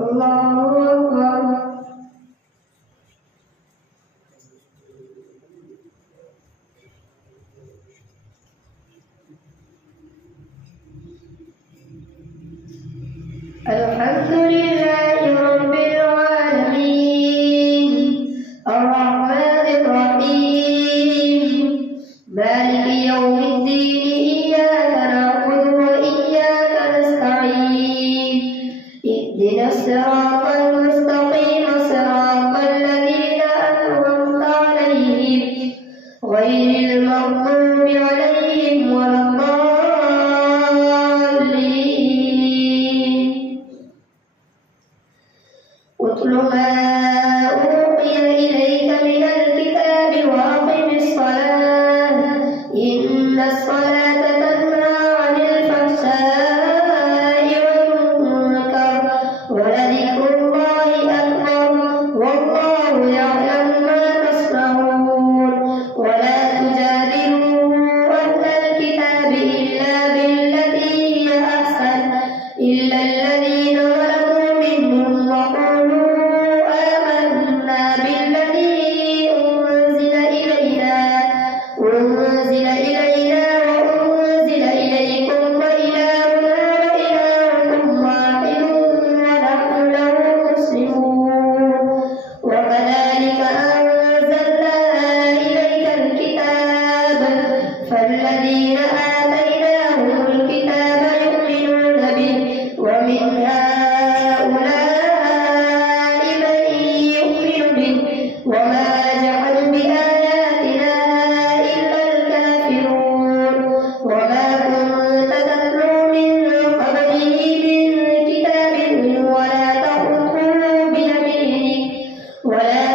Allahu Akbar. Alhamdulillahi Rabbil Alamin, Ar-Rahmanir Rahim, Maliki Yawmiddin, Iyyaka na'budu wa iyyaka nasta'in, Ihdinas siratal mustaqim, siratal ladzina an'amta 'alaihim, ghairil maghdubi 'alaihim waladdallin. واتل ما أوحي إليك من الكتاب وأقم الصلاة إن الصلاة تنهى عن الفحشاء والمنكر ولذكر الله أكبر والله يعلم ما تصنعون. ولا تجادلوا أهل الكتاب إلا بالتي هي أحسن إلا الذين ظلموا منهم وقولوا آمنا بالذي أنزل إلينا وأنزل إليكم وإلهنا وإلهكم واحد ونحن له مسلمون. وكذلك أنزلنا إليك الكتاب فالذين آتيناهم الكتاب يؤمنون به ومن هؤلاء من يؤمن به وما يجحد بآياتنا إلا الكافرون. وما كنت تتلو من قبله من كتاب ولا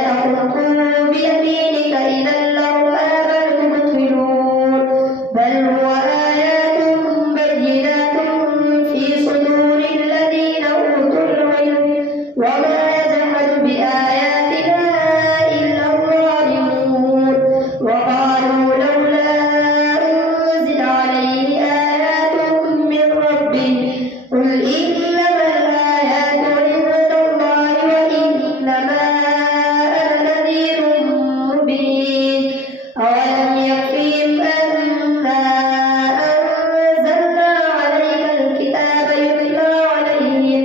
تخطه بيمينك إذا لارتاب المبطلون. بل هو آيات بينات في صدور الذين أوتوا العلم وما يجحد بآياتنا إلا الظالمون. وقالوا لولا أنزل عليه آيات من ربه قل إنما الآيات عند الله وإنما أنا نذير مبين. أولم يكفهم أنا أنزلنا عليك الكتاب يتلى عليهم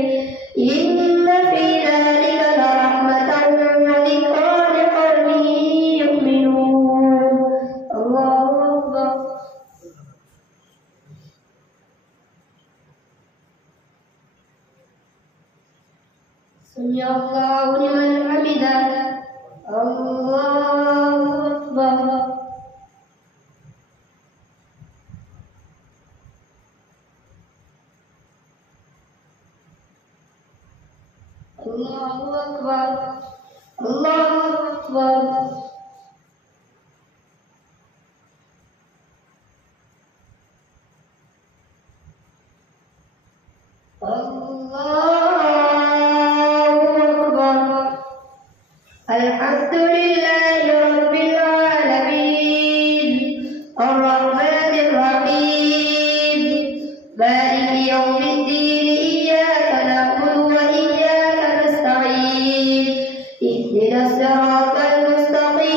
إن في ذلك لرحمة وذكرى لقوم يؤمنون. الله أكبر. سمع الله لمن حمده. الله أكبر. الله أكبر. الله أكبر. الحمد لله رب العالمين الرحمن الرحيم مالك يوم الدين إياك نعبد وإياك نستعين اهدنا الصراط المستقيم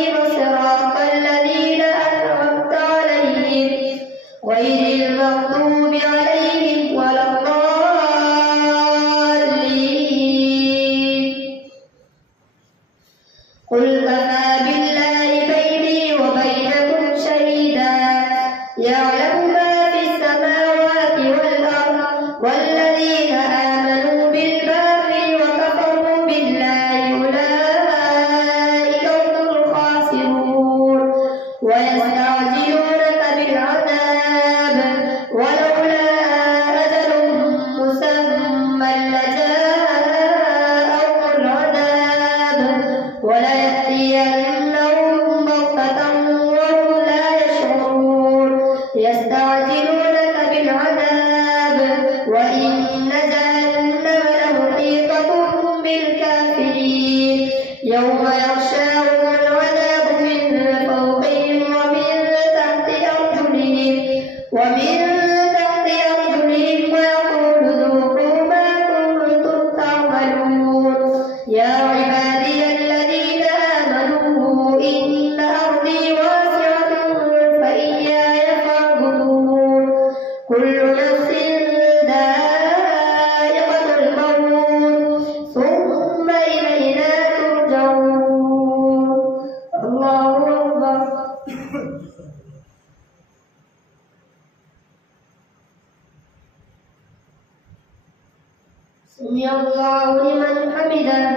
سمع الله لمن حمده.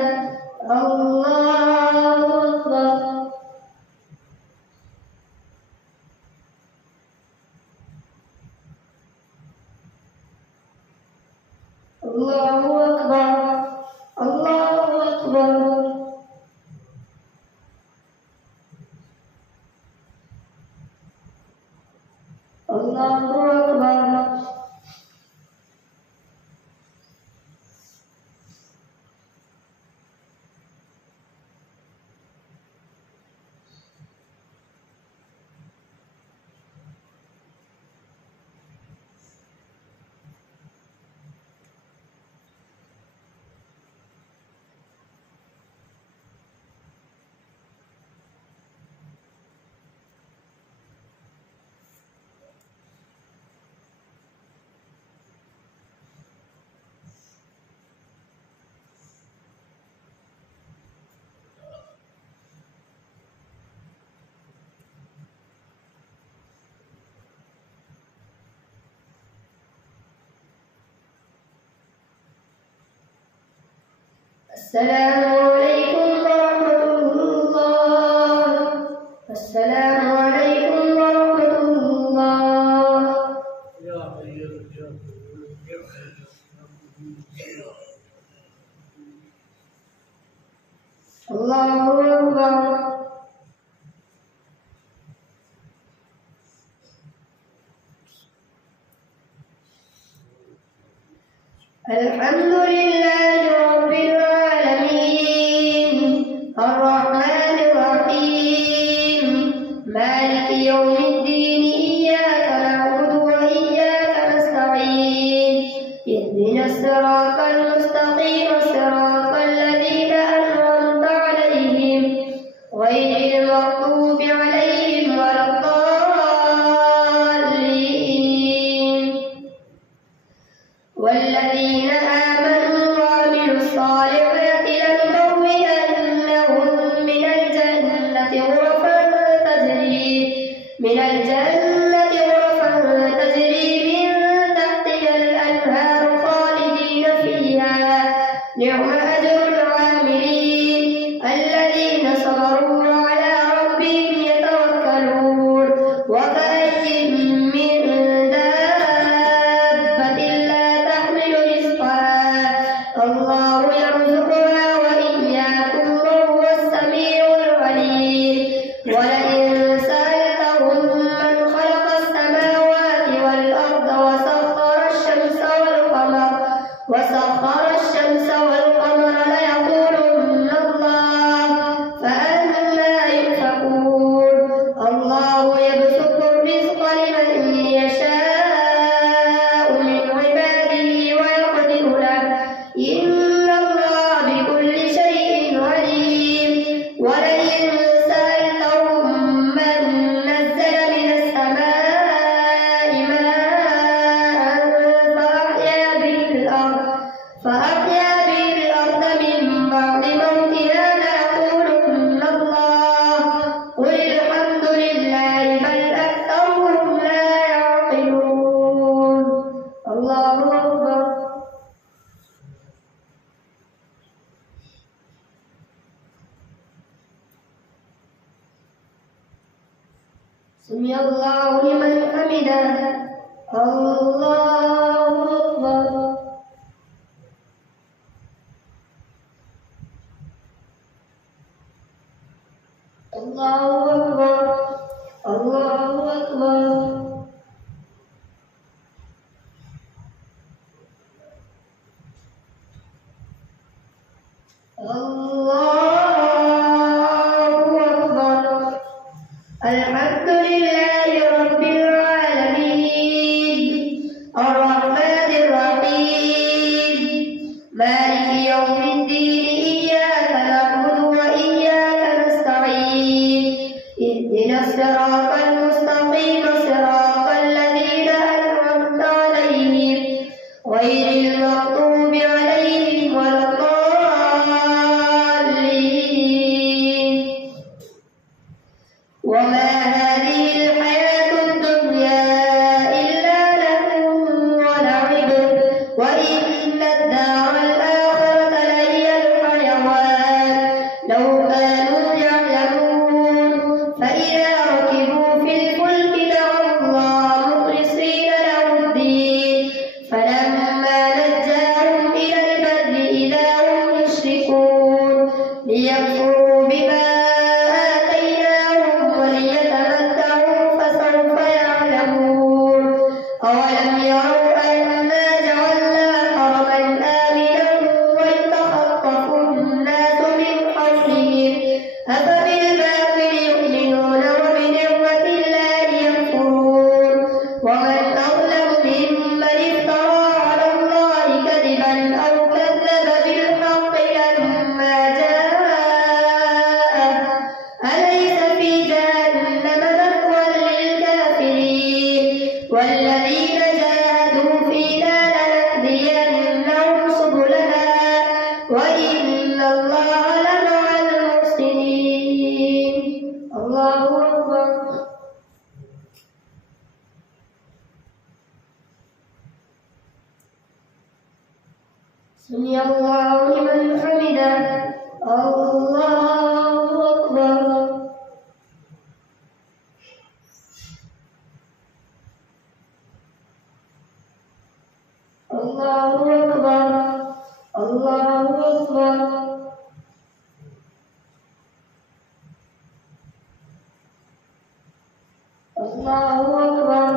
الله أكبر. الله أكبر. الله أكبر. الله أكبر. السلام عليكم ورحمة الله. السلام عليكم ورحمة الله. الله أكبر. الحمد لله رب العالمين الرحمن الرحيم مالك يوم الدين إياك نعبد وإياك نستعين اهدنا الصراط المستقيم صراط الذين أنعمت عليهم غير المغضوب عليهم ولا الضالين. والذين آمنوا وعملوا الصالحات لنبوئنهم من الجنة غرفا تجري من تحتها الأنهار خالدين فيها نعم أجر العاملين الذين صبروا وعلى ربهم يتوكلون. وكأي من دابة لا تحمل رزقها الله يرزقها وإياكم وهو السميع العليم. ولئن سألتهم من خلق السماوات والأرض وسخر الشمس والقمر ليقولن الله فأنى يؤفكون. الله يبسط الرزق لمن يشاء من عباده ويقدر له إن الله بكل شيء عليم. ولئن سألتهم من نزل من السماء ماء فأحيا به الأرض من بعد موتها ليقولن الله قل الحمد لله بل أكثرهم لا يعقلون. الله أكبر. سمع الله لمن حمده. الله أكبر. الله أكبر. الله أكبر. الله أكبر. الحمد لله رب العالمين الرحمن الرحيم مالك يوم الدين إياك نعبد وإياك نستعين اهدنا الصراط المستقيم صراط الذين أنعمت عليهم غير المغضوب عليهم ولا الضالين. ليكفروا بما آتيناهم وليتمتعوا فسوف يعلمون أولم يروا أنا جعلنا حرما آمنا ويتخطف الناس من حولهم أفبالباطل يؤمنون وبنعمة الله يكفرون ومن أظلم ممن افترى على الله كذبا أو كذب بالحق لما جاءه أليس في جهنم مثوى للكافرين والذين جاهدوا فينا لنهدينهم سبلنا وإن الله لمع المحسنين. الله أكبر. سمع الله لمن حمده. الله أكبر. الله أكبر. الله أكبر. الله أكبر.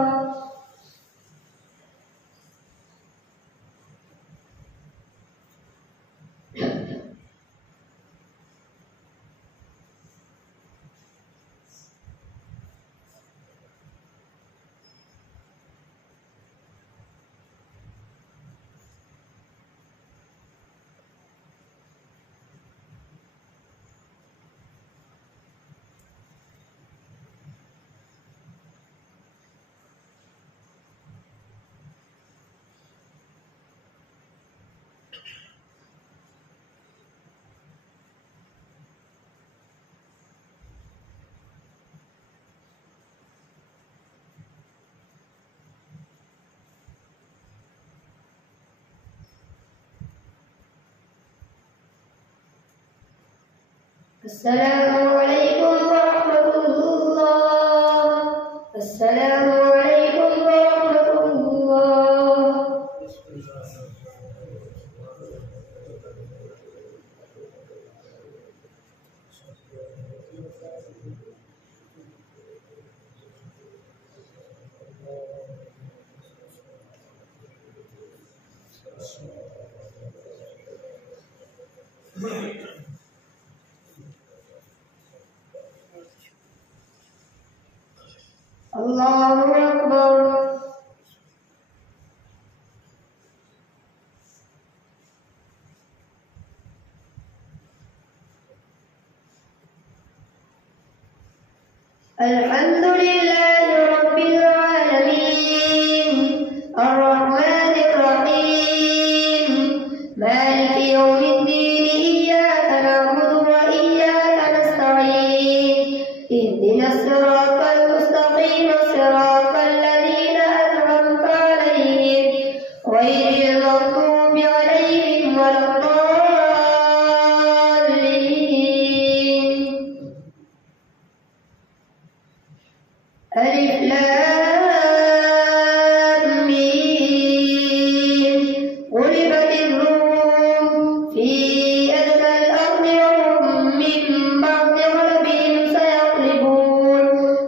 السلام عليكم ورحمة الله. السلام عليكم ورحمة الله. الله أكبر. الحمد لله رب العالمين الرحمن الرحيم مالك يوم الدين إياك نعبد وإياك نستعين اهدنا الصراط المستقيم صراط الذين أنعمت عليهم غير المغضوب عليهم ولا الضالين. ألف لام ميم غلبت الروم في أدنى الأرض وهم من بعد غلبهم سيغلبون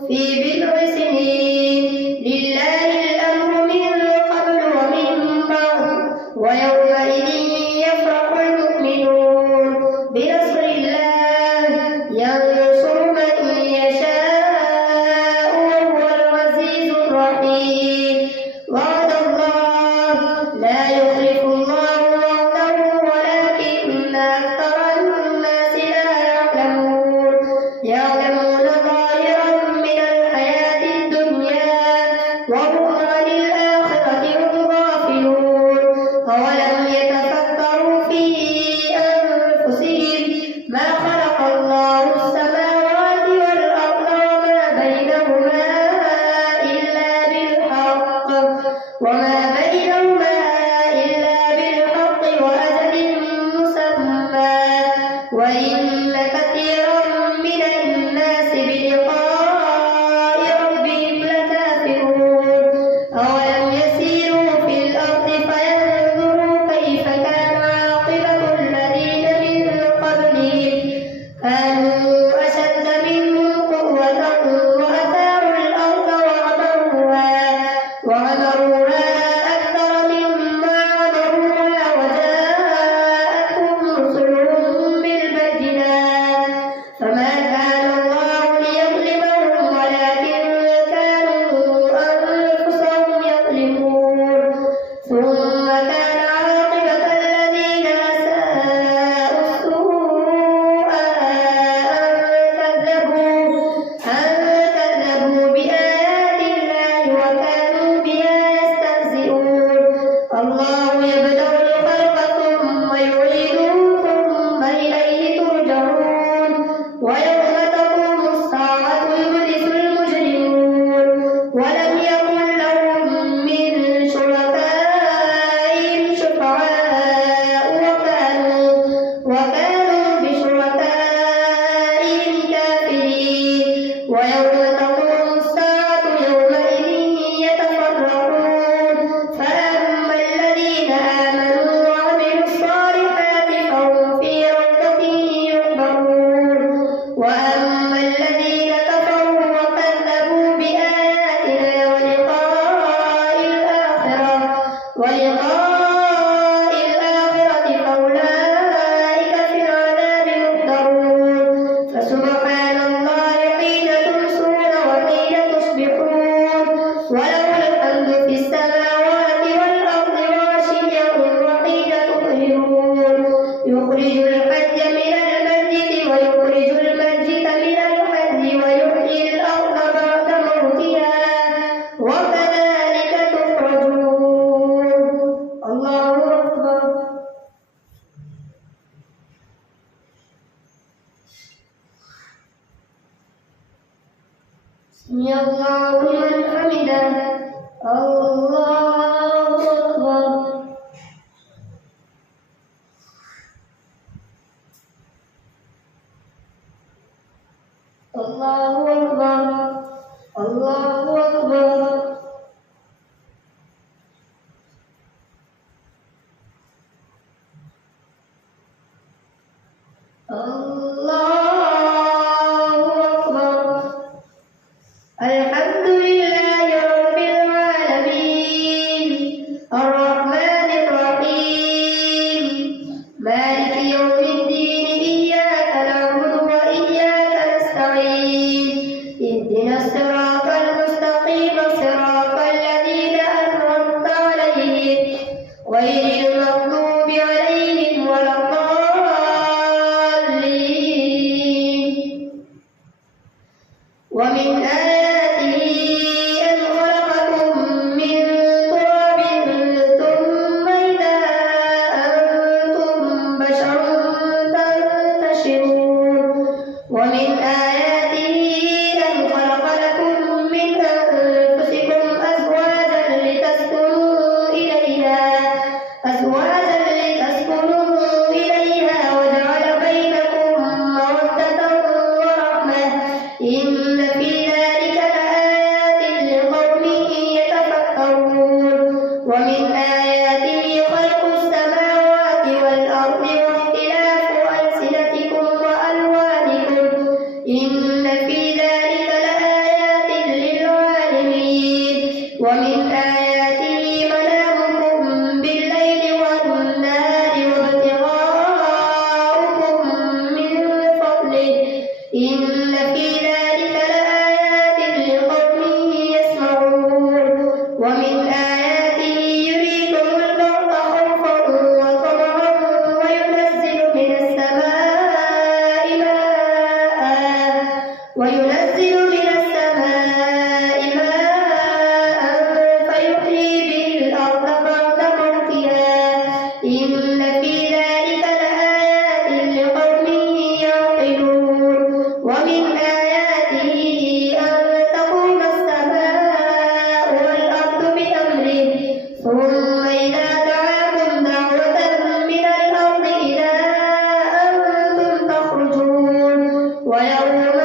في بضع سنين لله الأمر من قبل ومن بعد ويومئذ يفرح المؤمنون بنصر الله ينصر من يشاء وهو العزيز الرحيم. وعد الله لا يخلف الله وعده ولكن أكثر الناس لا يعلمون يعلمون ظاهرا من الحياة الدنيا وهم عن الآخرة هم غافلون. أولم يتفكروا في أنفسهم ما خلق الله السماوات والأرض وما بينهما إلا بالحق وأجل مسمى وإن كثيرا من الناس بلقاء ربهم لكافرون. أولم يسيروا في الأرض فينظروا كيف كان عاقبة الذين من قبلهم سمع الله لمن حمده. الله أكبر. الله أكبر. الله أكبر. الله أكبر. الحمد لله رب العالمين الرحمن الرحيم مالك يوم الدين إياك نعبد وإياك نستعين اهدنا الصراط المستقيم صراط الذين أنعمت عليهم غير المغضوب عليهم ولا الضالين. ومن آياته أن خلقكم من تراب ثم إذا أنتم بشر تنتشرون. ومن آياته أن خلق لكم من أنفسكم أزواجا لتسكنوا إليها وجعل بينكم مودة ورحمة إن في ذلك لآيات لقوم يتفكرون. ومن آياته خلق السماوات والأرض واختلاف ألسنتكم وألوانكم إن في ذلك لآيات للعالمين. ومن آياته منامكم بالليل والنهار وابتغاؤكم من فضله إن في ذلك لآيات لقوم يسمعون. ومن آياته يريكم البرق خوفا وطمعا وينزل من السماء فيحيي به الأرض بعد موتها إن في ذلك لآيات لقوم يعقلون. ومن آياته أن تقوم السماء والأرض بأمره ثم إذا دعاكم دعوة من الأرض إذا أنتم تخرجون. ويوم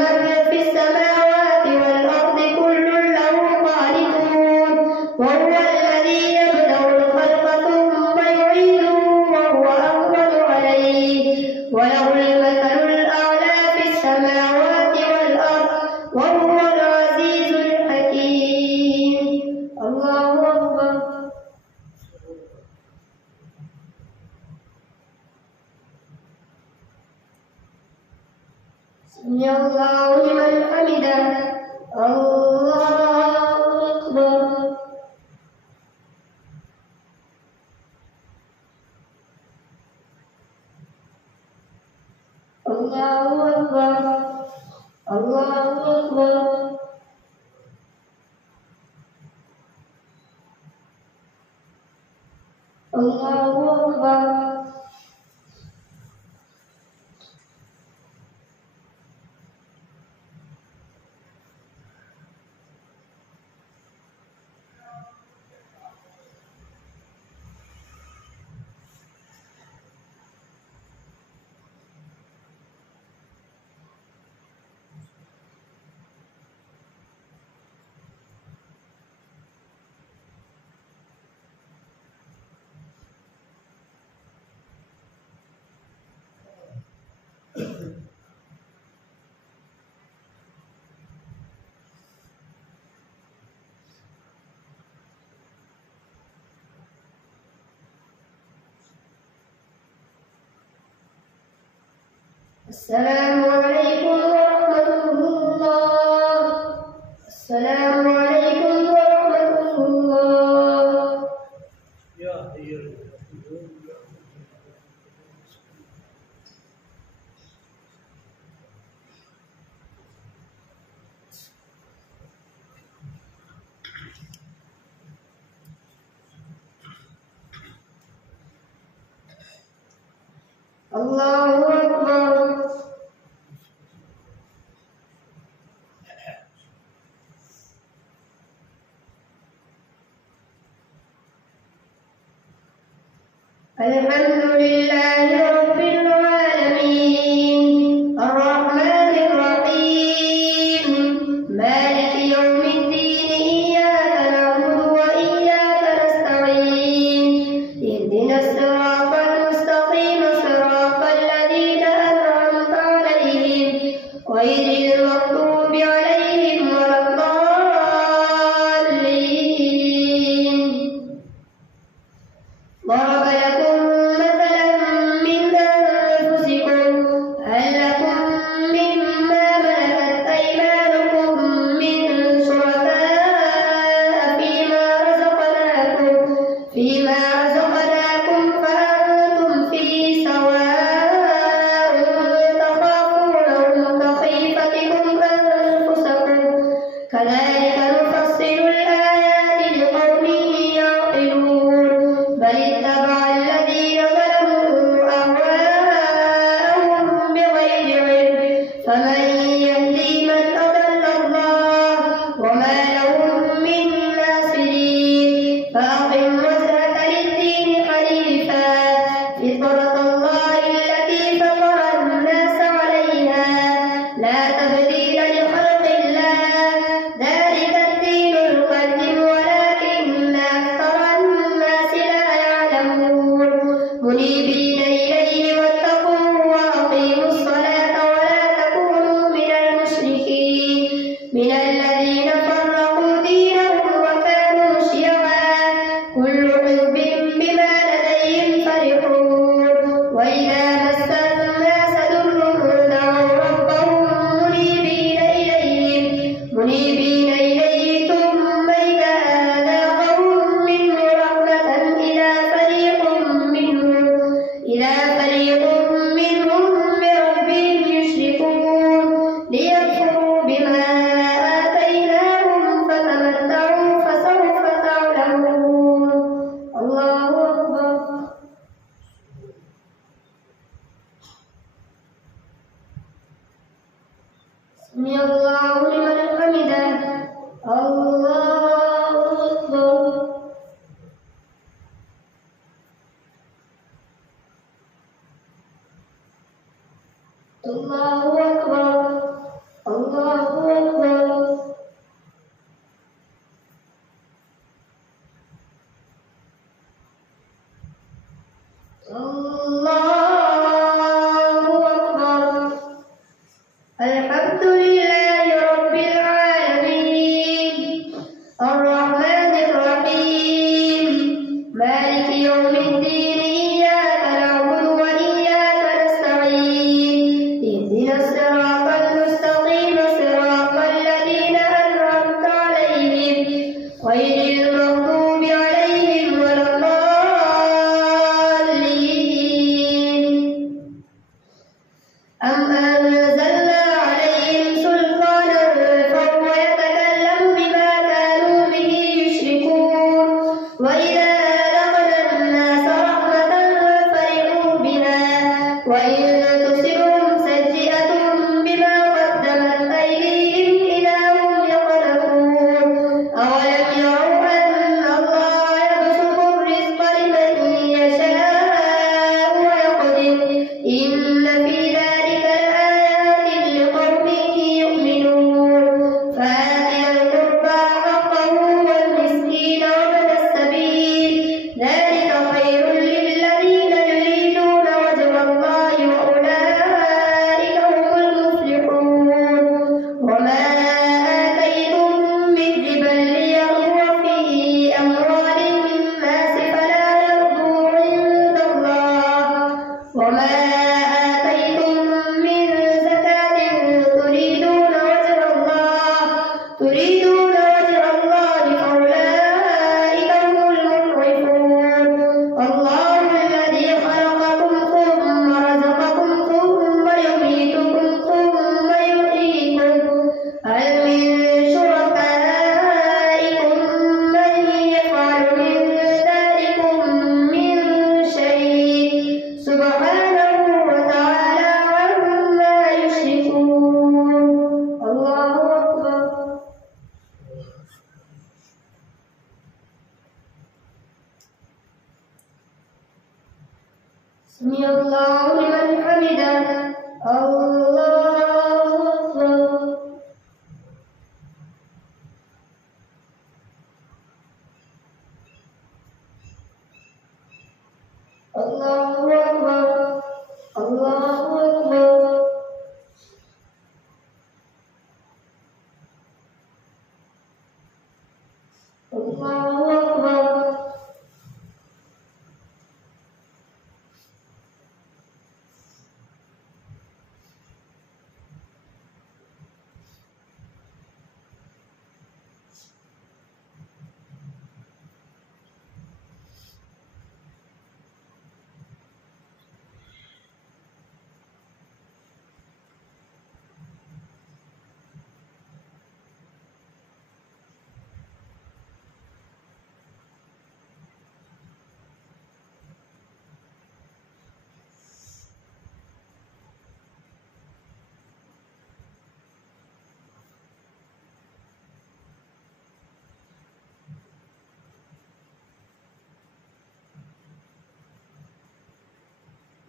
في السماوات والأرض كل له قانتون. وهو الذي يبدأ الخلق ثم يعيده وهو أهون عليه وله المثل الأعلى في السماوات والأرض وهو العزيز الحكيم. الله أكبر. سمع الله لمن حمده. الله أكبر. الله أكبر. الله أكبر. الله أكبر. السلام عليكم ورحمة الله. السلام عليكم ورحمة الله. الله أكبر. الحمد لله رب العالمين الرحمن الرحيم مالك يوم الدين إياك نعبد وإياك نستعين اهدنا الصراط المستقيم صراط الذين أنعمت عليهم غير المغضوب عليهم ولا الضالين. ضرب لكم مثلا من أنفسكم هل لكم مما ملكت أيمانكم من شركاء فيما رزقناكم فأنتم فيه سواء تخافونهم كخيفتكم أنفسكم كذلك نفصل الآيات لقوم يعقلون بل اتبع الذين ظلموا أهواءهم بغير علم فمن يهدي من أضل الله وما لهم من ناصرين. فأقم وجهك للدين حنيفا فطرة الله التي فطر الناس عليها لا تبديل لخلق الله ذلك الدين القيم ولكن أكثر الناس لا يعلمون. منيبين إليه واتقوه وأقيموا الصلاة ولا تكونوا من المشركين من الذين فرقوا دينهم وكانوا شيعا كل حزب بما لديهم فرحون. وإذا مس الناس ضر دعوا ربهم منيبين إليه ثم إذا أذاقهم منه رحمة إذا فريق منهم بربهم يشركون ليكفروا بما آتيناهم فتمتعوا فسوف تعلمون. الله أكبر. سمع الله لمن حمده. الله أكبر. الله أكبر. الله أكبر. الله أكبر. الحمد لله رب العالمين الرحمن الرحيم مالك يوم الدين إياك نعبد وإياك نستعين اهدنا الصراط المستقيم صراط الذين أنعمت عليهم غير المغضوب عليهم ولا الضالين. أم أنزلنا عليهم سلطانا فهو يتكلم بما كانوا به يشركون. وإذا أذقنا الناس رحمة فرحوا بها وإن تصبهم سيئة بما قدمت أيديهم إذا هم يقنطون. أولم يروا أن الله يبسط الرزق لمن يشاء ويقدر إن في ذلك لآيات لقوم يؤمنون. فآت ذا القربى حقه والمسكين وابن السبيل ذلك خير للذين يريدون وجه الله وأولئك هم المفلحون. وما آتيتم من ربا ليربو في أموال الناس فلا يربو عند الله وما آتيتم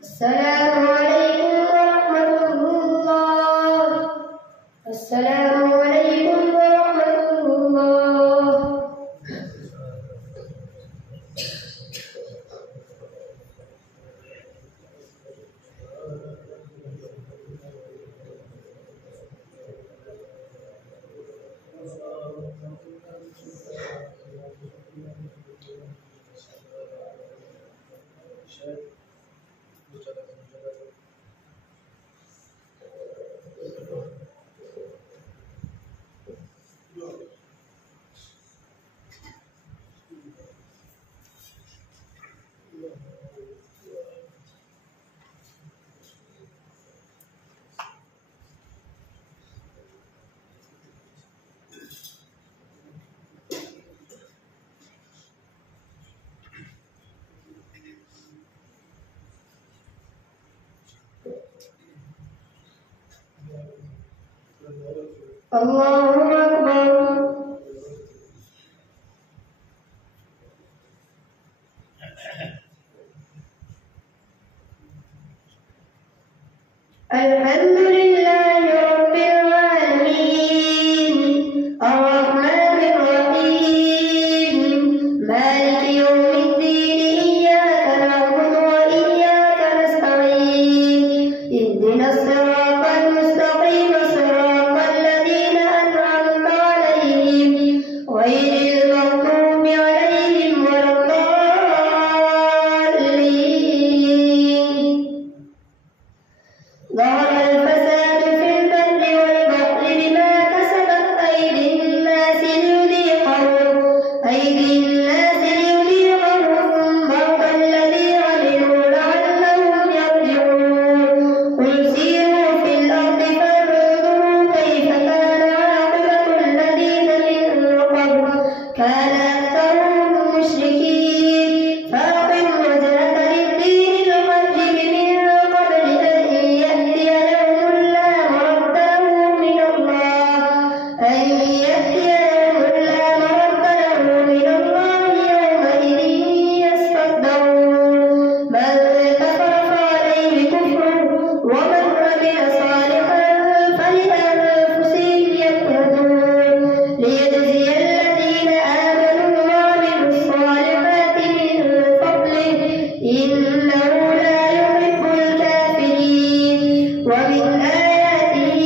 السلام عليكم ورحمة الله. السلام عليكم ورحمة الله. الله أكبر. الحمد لله رب العالمين الرحمن الرحيم مالك يوم الدين إياك نعبد وإياك نستعين اهدنا الصراط المستقيم صراط الذين أنعمت عليهم غير المغضوب عليهم ولا الضالين. ظهر الفساد في البر والبحر بما كسبت أيدي الناس ليذيقهم بعض الذي عملوا لعلهم يرجعون. قل سيروا في الأرض فانظروا كيف كان عاقبة الذين من قبل كان أكثرهم مشركين. فأقم وجهك للدين القيم من قبل أن يأتي يوم لا مرد له من الله يومئذ يصدعون. من كفر فعليه كفره ومن عمل صالحا فلأنفسهم يمهدون ليجزي الذين آمنوا وعملوا الصالحات من فضله إنه لا يحب الكافرين. ومن آياته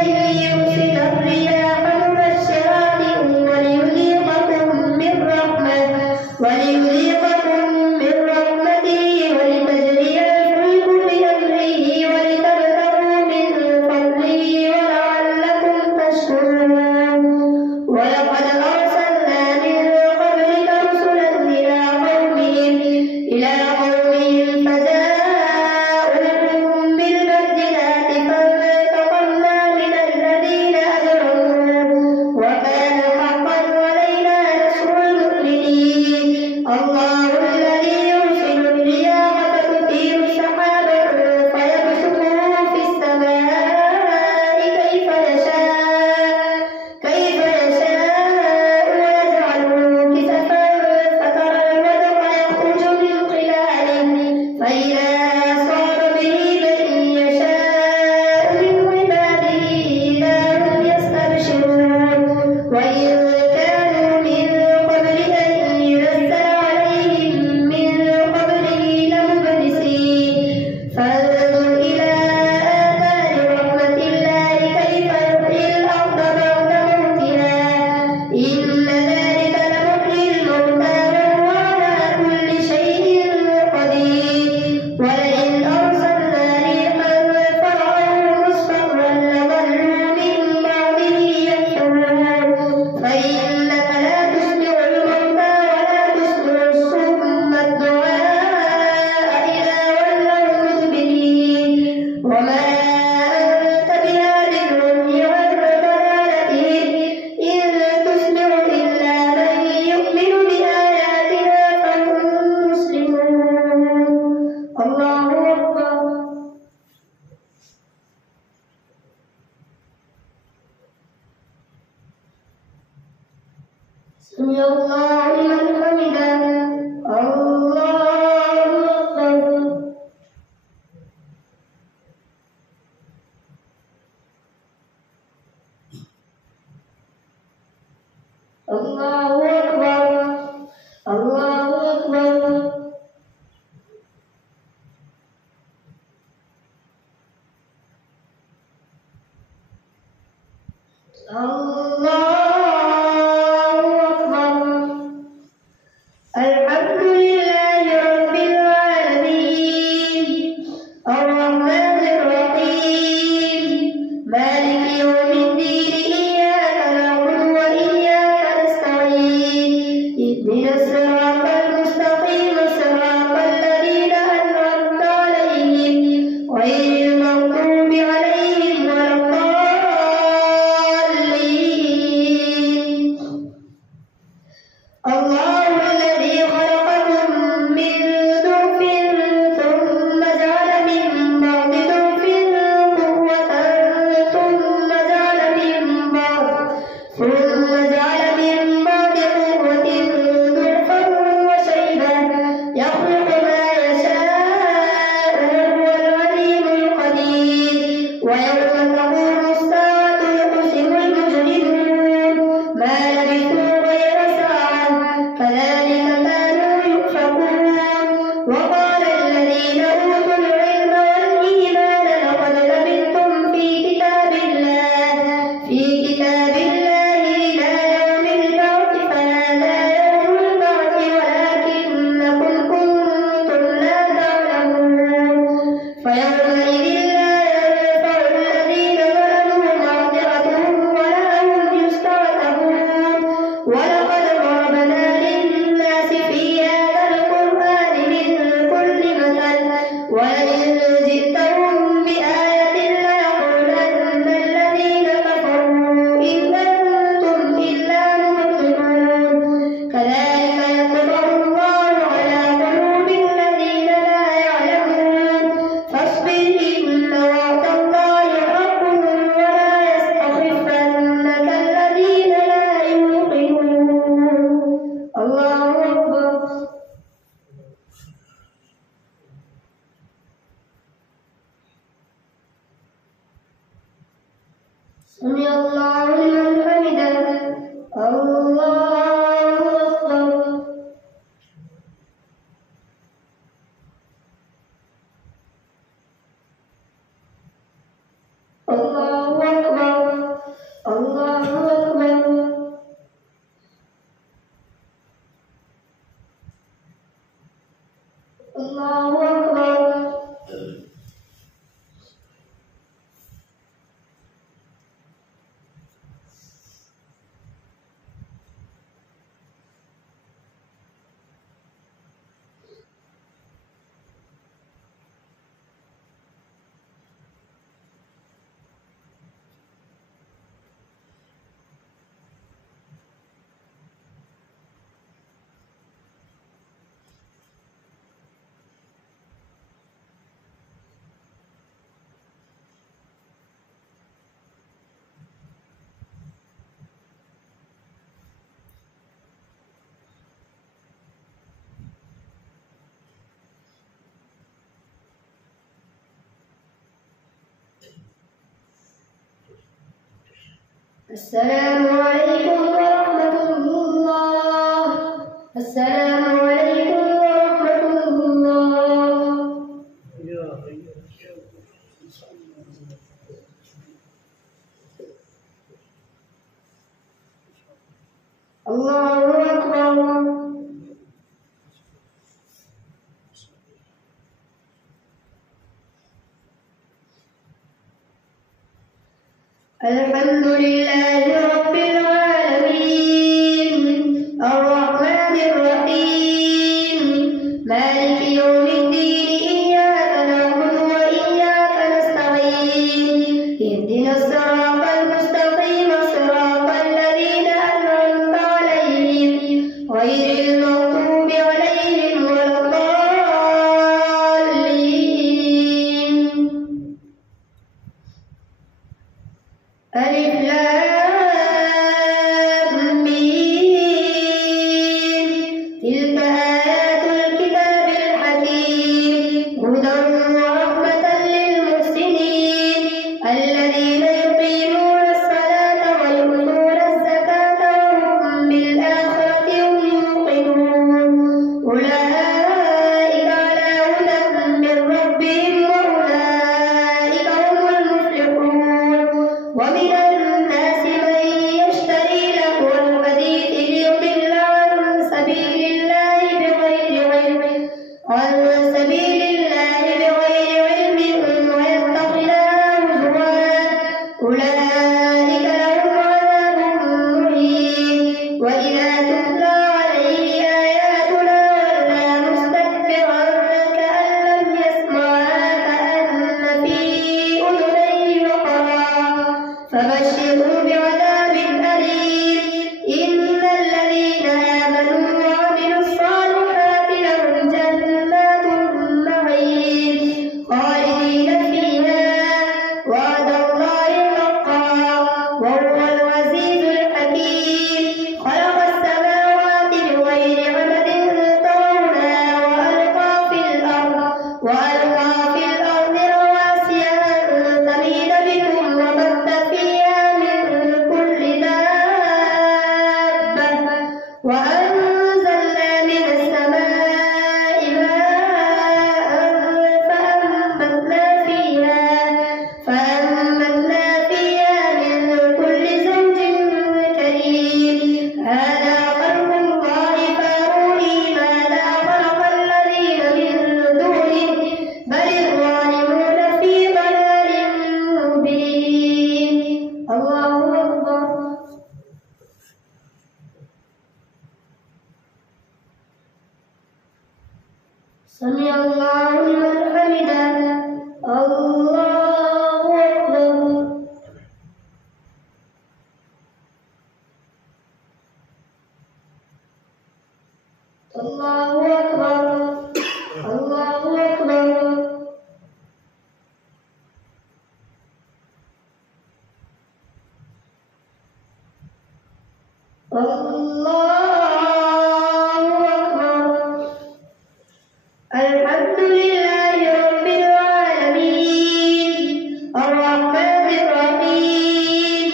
أن يرسل الرياح مبشرات وليذيقكم من رحمته ولتجري الفلك بأمره ولتبتغوا من فضله ولعلكم تشكرون. ولقد أرسلنا من قبلك رسلا إلى قومهم فجاءوهم بالبينات فانتقمنا من الذين أجرموا وكان حقا علينا نصر المؤمنين. الله الذي يرسل الرياح فتثير سحابا فيبسطه في السماء كيف يشاء ويجعله كسفا فترى الودق يخرج من خلاله فإذا أصاب به من يشاء من عباده إذا هم يستبشرون. وإن كانوا من قبل أن ينزل عليهم من قبله لمبلسين. فانظر إلى آثار رحمة الله كيف يحيي الأرض بعد موتها إن ذلك لمحيي الموتى وهو على كل شيء قدير. ولئن أرسلنا ريحا فرأوه مصفرا لظلوا من بعده يكفرون. فإنك لا تسمع الموتى ولا تسمع الصم الدعاء إذا ولوا مدبرين. وما أنت بهاد العمي عن ضلالتهم إن تسمع إلا من يؤمن بآياتنا فهم مسلمون. الله أكبر. سمع الله لمن حمده. الله أكبر. الله أكبر. الحمد لله رب العالمين الرحمن الرحيم مالك يوم الدين إياك نعبد وإياك نستعين اهدنا الصراط المستقيم صراط الذين أنعمت عليهم غير المغضوب عليهم ولا الضالين. الله الذي خلقكم من ضعف ثم جعل من بعد ضعف قوة ثم جعل من بعد قوة ضعفا وشيبا يخلق ما يشاء وهو العليم القدير. ويوم تقوم الساعة يقسم المجرمون ما لبثوا غير ساعة كذلك كانوا يؤفكون. وقال الذين أوتوا العلم والإيمان لقد لبثتم في كتاب الله إلى يوم البعث فهذا يوم البعث ولكنكم كنتم لا تعلمون. فيومئذ لا ينفع الذين ظلموا معذرتهم ولا هم يستعتبون. ولقد ضربنا للناس في هذا القرآن من كل مثل ولئن جئتهم بآية ليقولن الذين كفروا إن أنتم إلا مبطلون. كذلك يطبع الله على قلوب الذين لا يعلمون. فاصبر إن وعد الله حق ولا يستخفنك الذين لا يوقنون. الله أكبر. سمع الله لمن حمده. الله أكبر. الله أكبر. الله أكبر. الله أكبر. السلام عليكم ورحمة الله. السلام عليكم ورحمة الله. الله أكبر. الحمد لله رب العالمين الرحمن الرحيم مالك يوم الدين إياك نعبد وإياك نستعين اهدنا الصراط المستقيم صراط الذين أنعمت عليهم غير المغضوب عليهم ولا الضالين. ألف لام ميم تلك آيات الكتاب الحكيم هدى ورحمة للمحسنين الذين يقيمون الصلاة ويؤتون الزكاة وهم بالآخرة هم يوقنون. أولئك على هدى من ربهم وأولئك هم المفلحون. ومن الناس الله أكبر. الحمد لله رب العالمين الرحمن الرحيم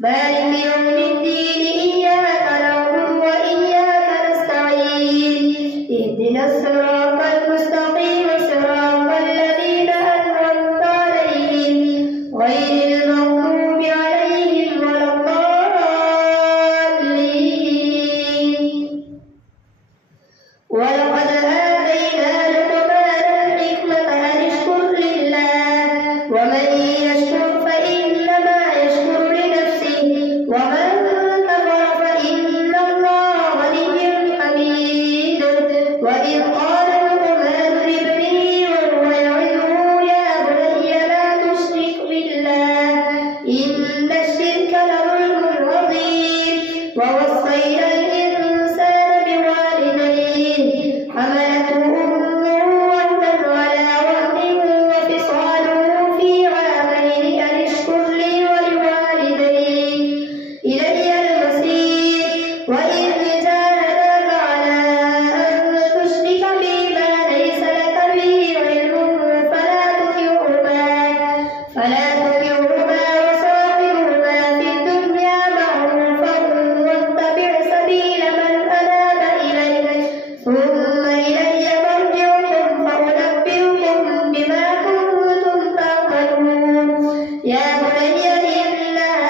مالك يوم الدين إياك نعبد وإياك نستعين اهدنا الصراط المستقيم صراط الذين أنعمت عليهم غير المغضوب عليهم ولا الضالين. ولقد آتينا لقمان الحكمة أن اشكر لله ومن يشكر فإنما يشكر لنفسه ومن كفر فإن الله غني حميد. وإذ قال لقمان لابنه وهو يعظه يا بني لا تشرك بالله إن الشرك لظلم عظيم. ووصينا الإنسان بوالديه حملته أمه وهنا على وهن وفصاله في عامين أن اشكر لي ولوالديك إلي المصير. وإن جاهداك على أن تشرك بي ما ليس لك به علم فلا تطعهما وصاحبهما في الدنيا معروفا واتبع سبيل من أناب إلي ثم إلي مرجعكم فأنبئكم بما كنتم تعملون. يا بني إنها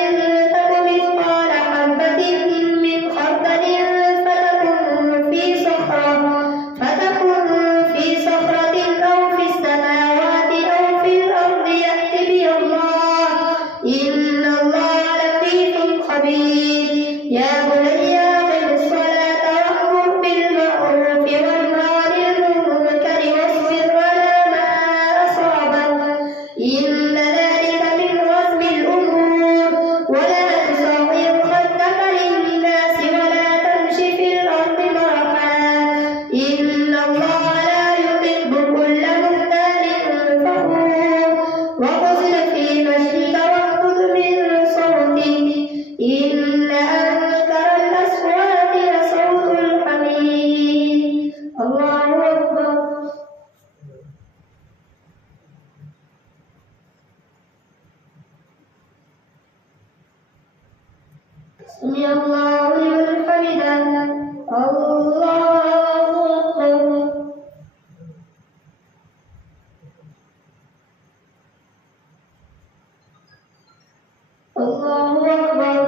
إن تك مثقال حبة من خردل فتكن في صخرة أو في السماوات أو في الأرض يأت بها الله إن الله لطيف خبير. يا بني أقم الصلاة وأمر بالمعروف وانه عن المنكر واصبر على ما أصابك إن ذلك من عزم الأمور. ولا تصغر خدك للناس ولا تمش في الأرض مرحا إن الله لا يحب كل مختال فخور. واقصد في مشيك واغضض من صوتك إن أنكر الأصوات لصوت الحمير. الله أكبر. سمع الله لمن حمده. الله أكبر. الله أكبر.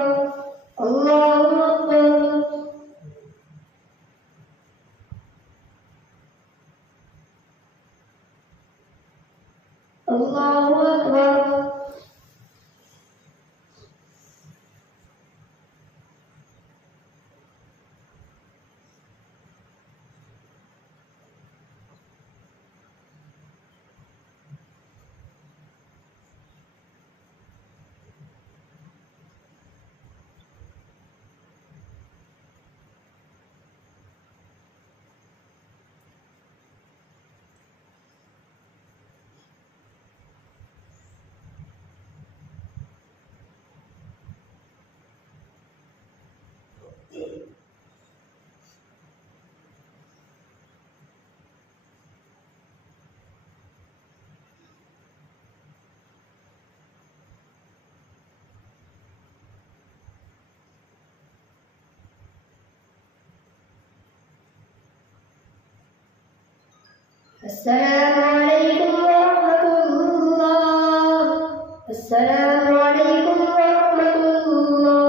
الله أكبر. الله أكبر. السلام عليكم ورحمة الله. السلام عليكم ورحمة الله.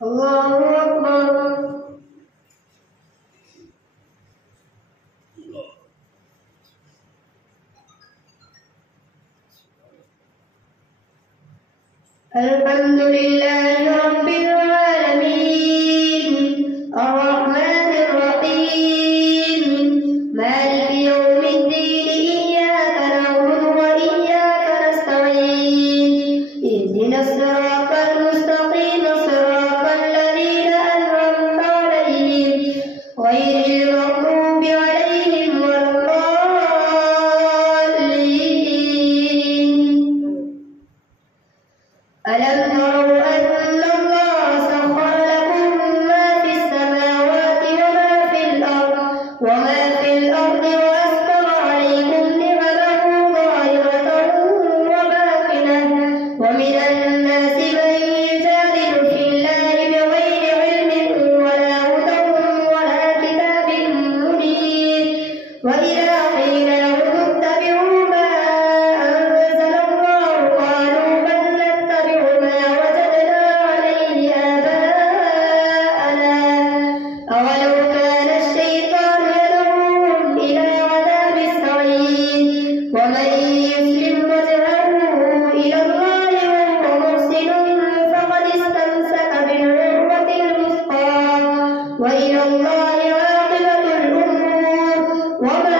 Allahu Akbar. Alhamdulillahi Rabbil Alamin, Ar-Rahmanir Rahim, Maliki Yawmiddin, Iyyaka na'budu wa iyyaka nasta'in, Ihdinas siratal mustaqim, siratal ladzina an'amta 'alaihim, ghairil maghdubi 'alaihim waladdallin. ألم تروا أن الله سخر لكم ما في السماوات وما في الأرض وأسبغ عليكم نعمه ظاهرة وباطنة ومن الناس من يجادل في الله بغير علم ولا هدى ولا كتاب منير وإذا قيل لهم اتبعوا ما أنزل الله قالوا بل نتبع ما وجدنا عليه آباءنا أولو كان الشيطان يدعوهم إلى عذاب السعير ومن يسلم وجهه إلى الله وهو محسن فقد استمسك بالعروة الوثقى وإلى الله عاقبة الأمور ومن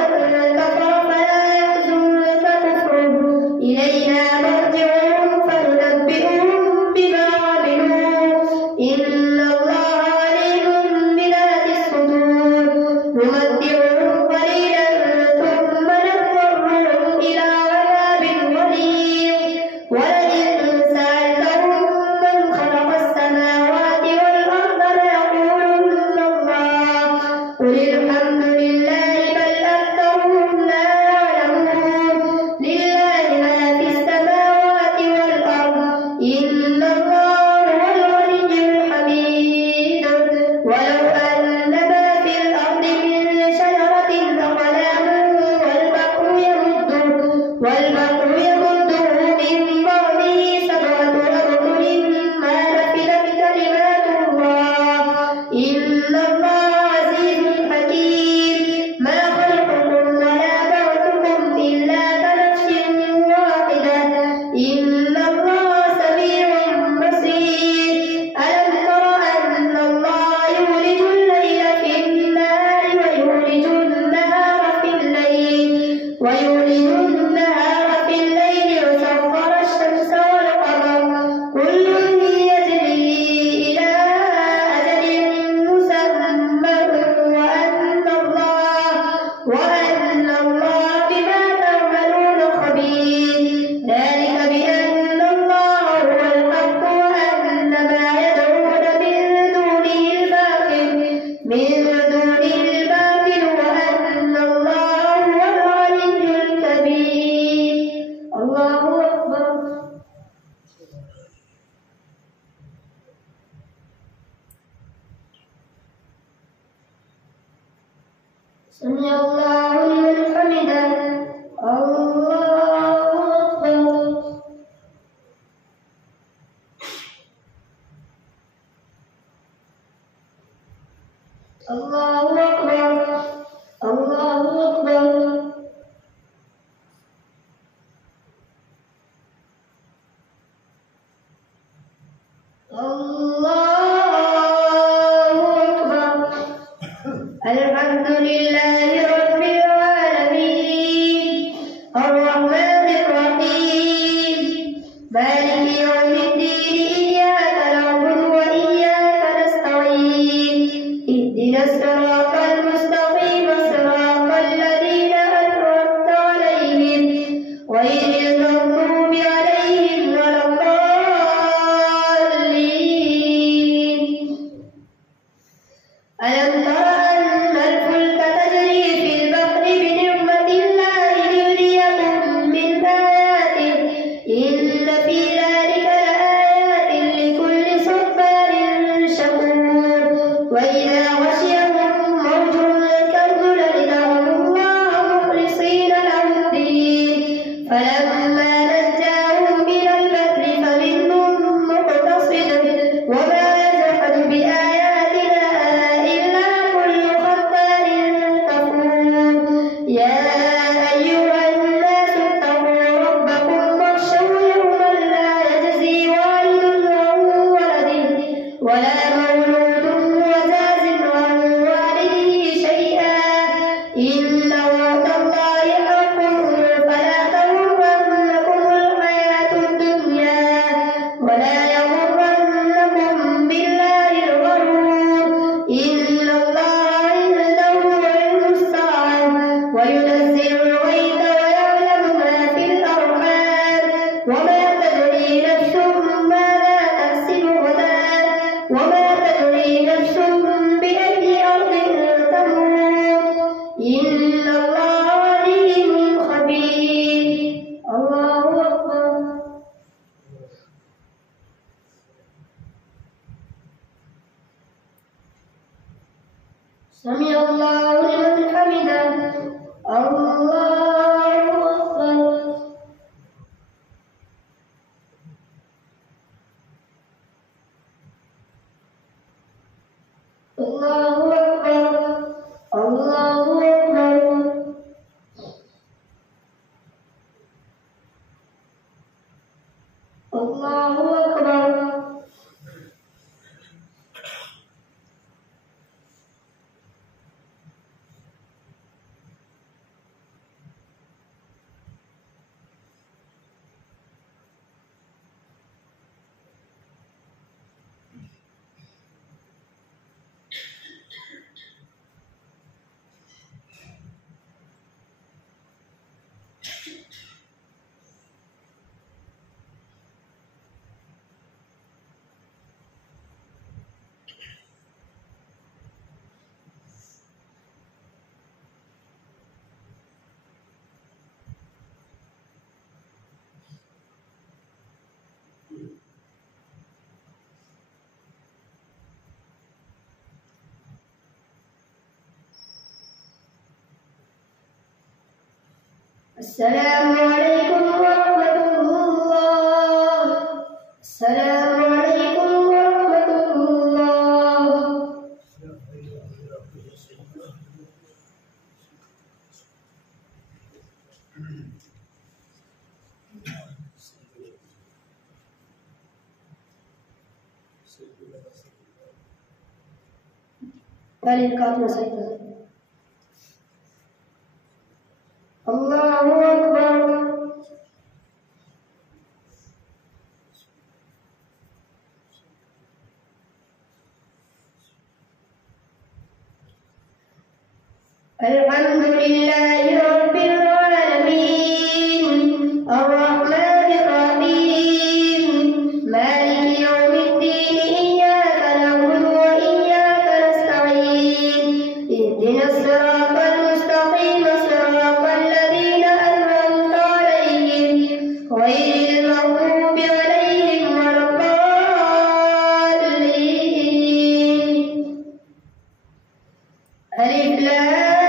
كفر فلا يحزنك كفره إلينا مرجعهم فننبئهم بما عملوا إن الله عليم بذات الصدور نمتعهم قليلا ثم نضطرهم إلى عذاب غليظ ولئن سألتهم من خلق السماوات والأرض ليقولن الله قل الحمد لله بل أكثرهم لا يعلمون لله ما في السماوات والأرض إن الله هو الغني الحميد ولو أن ما في الأرض من شجرة أقلام والبحر يمده من بعده سبعة أبطل ما نفدت كلمات الله إن الله عزيز حكيم ما خلقكم ولا بعثكم إلا كنفس واحدة إن الله سميع بصير ألم تر أن الله يولج الليل في النهار ويولج النهار في سمع الله لمن حمده. الله أكبر. الله أكبر. الله أكبر. الله أكبر. السلام عليكم ورحمة الله. السلام عليكم ورحمة الله. الله أكبر. الحمد لله رب العالمين الرحمن الرحيم مالك يوم الدين إياك نعبد وإياك نستعين اهدنا الصراط المستقيم صراط الذين أنعمت عليهم غير المغضوب عليهم ولا الضالين. ألف لام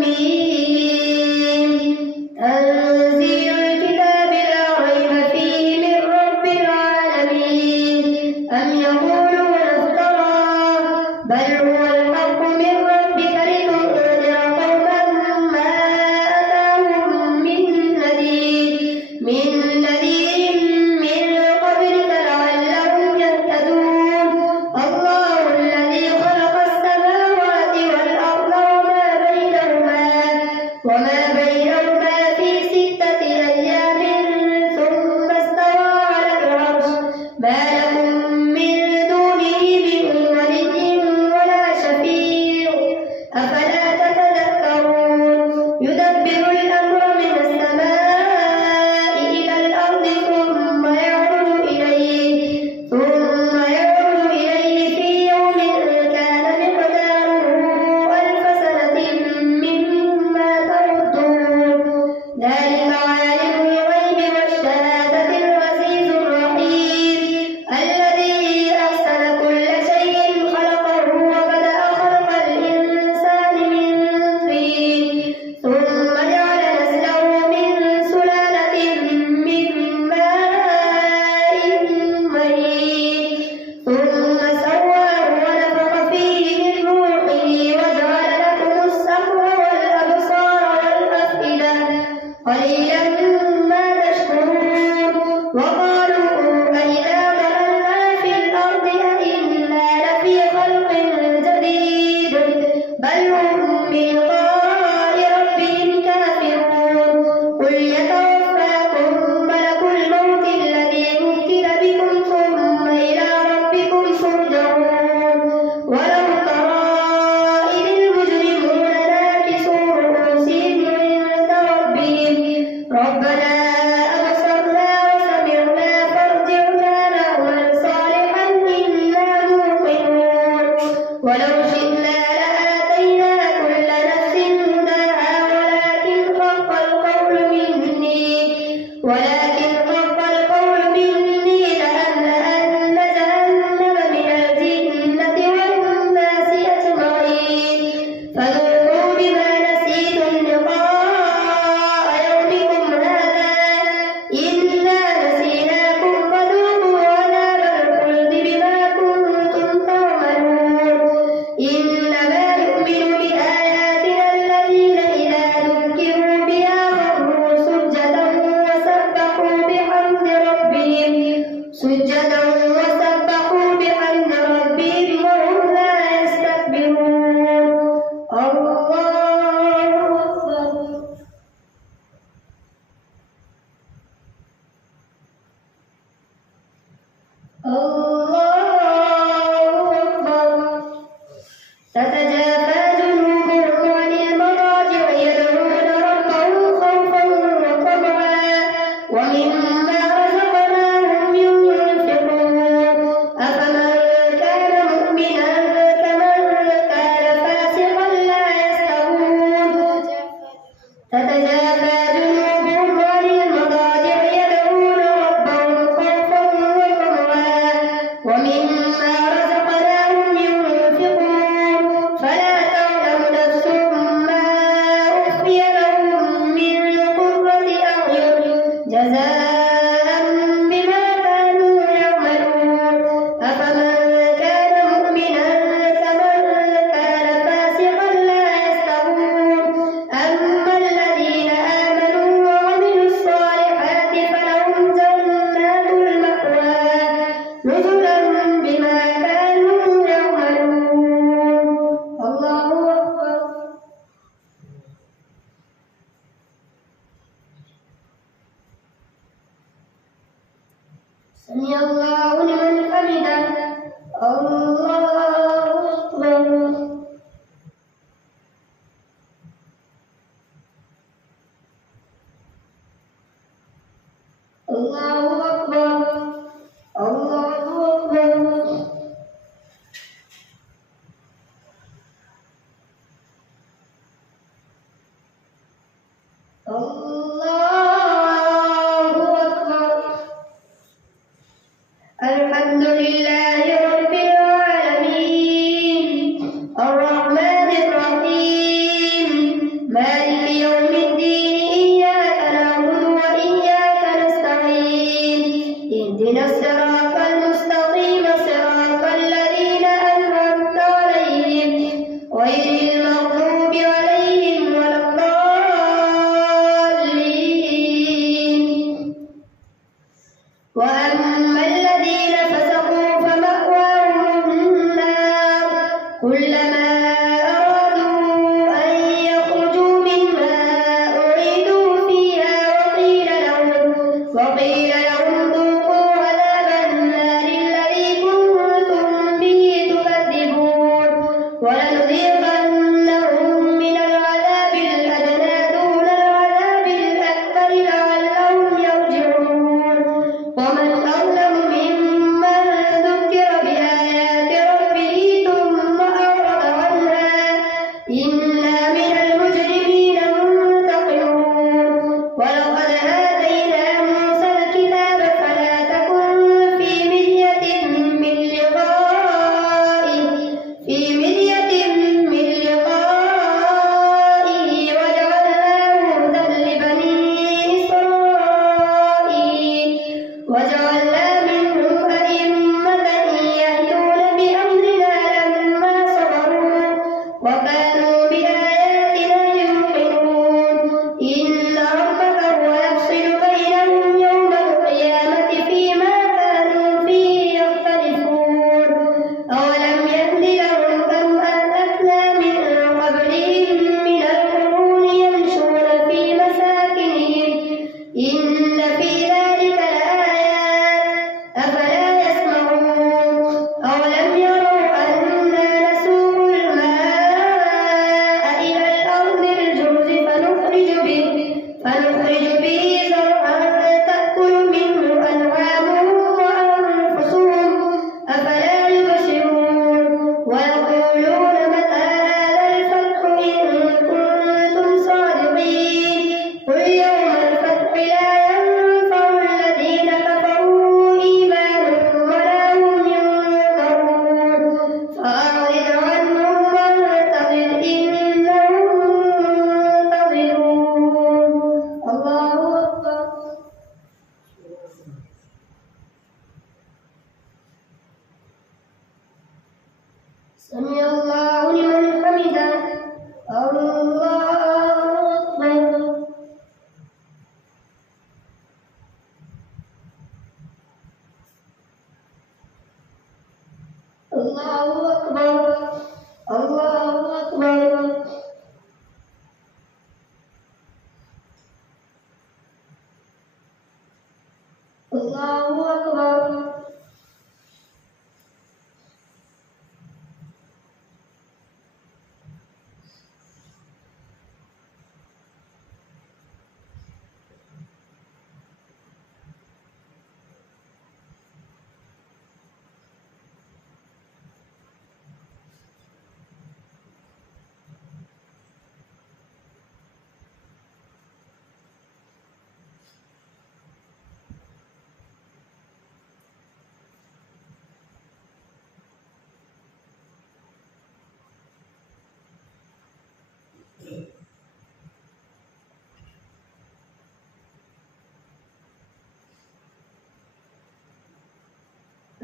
ميم تنزيل الكتاب لا ريب فيه من رب العالمين أم يقولون افتراه بل هو الحق من ربك لتنذر قوما ما أتاهم من نذير من قبلك لعلهم يهتدون. الله الذي خلق السماوات والأرض وما بينهما في 6 أيام ثم استوى على العرش ما لكم من دونه من ولي ولا شفيع أفلا تتذكرون. يدبر الأمر من السماء إلى الأرض ثم يعرج إليه في يوم كان مقداره 1000 سنة مما تعدون. ذلك عالم الغيب والشهادة العزيز الرحيم الذي أحسن كل شيء خلقه وبدأ خلق الإنسان من طين ثم جعل نسله من سلالة من ماء مهين ثم سواه ونفخ فيه من روحه وجعل لكم السمع والأبصار والأفئدة قليلا ما تشكرون. وقالوا أإذا ضللنا في الأرض أإنا لفي خلق جديد بل هم بلقاء ربهم كافرون. قل يتوفاكم ملك الموت الذي وكل بكم ثم إلى ربكم ترجعون. ولو ترى إذ المجرمون ناكسوا رؤوسهم عند ربهم ربنا أبصرنا وسمعنا فارجعنا نعمل صالحا إنا موقنون. ولو شئنا لآتينا كل نفس هداها ولكن حق القول مني لأملأن جهنم من الجنة والناس تتجافى جنوبهم عن المضاجع يدعون ربهم خوفا وطمعا ومما رزقناهم ينفقون فلا تعلم نفس ما أخفي لهم من قرة أعين جزاء بما كانوا يعملون أفمن كان مؤمنا كمن كان فاسقا لا يستوون أما الذين آمنوا وعملوا الصالحات فلهم جنات المأوى نزلا بما كانوا يعملون. الله أكبر. سمع الله لمن حمده. الله أكبر. الله أكبر. الله أكبر. الله أكبر. الحمد لله رب العالمين الرحمن الرحيم مالك يوم الدين إياك نعبد وإياك نستعين اهدنا الصراط المستقيم صراط الذين أنعمت عليهم غير المغضوب عليهم ولا الضالين. وأما الذين فسقوا فمأواهم النار كلما أرادوا أن يخرجوا منها أعيدوا فيها وقيل لهم ذوقوا عذاب النار الذي كنتم به تكذبون ولنذيقنهم من العذاب الأدنى دون العذاب الأكبر لعلهم يرجعون. ومن أظلم ممن ذكر بآيات ربه ثم أعرض عنها إنا من المجرمين منتقمون. ولقد آتينا موسى الكتاب فلا تكن في مرية من لقائه وجعلناه هدى لبني إسرائيل وجعلنا منهم أئمة يهدون بأمرنا لما صبروا وكانوا بآياتنا يوقنون. إن ربك هو يفصل بينهم يوم القيامة فيما كانوا فيه يختلفون. أولم يهد لهم كم أهلكنا من قبلهم من القرون يمشون في مساكنهم إن في ذلك لآيات أفلا يسمعون. أولم يروا أنا نسوق الماء إلى الأرض الجرز فنخرج به زرعا تأكل منه أنعامهم وأنفسهم أفلا يبصرون. ويقولون متى هذا الفتح إن كنتم صادقين قل يوم الفتح لا ينفع الذين كفروا إيمانهم ولا هم ينذرون. فأعرض عنهم وانتظر إنهم منتظرون. الله أكبر. سمع الله لمن حمده. الله أكبر. الله أكبر. الله أكبر. الله أكبر.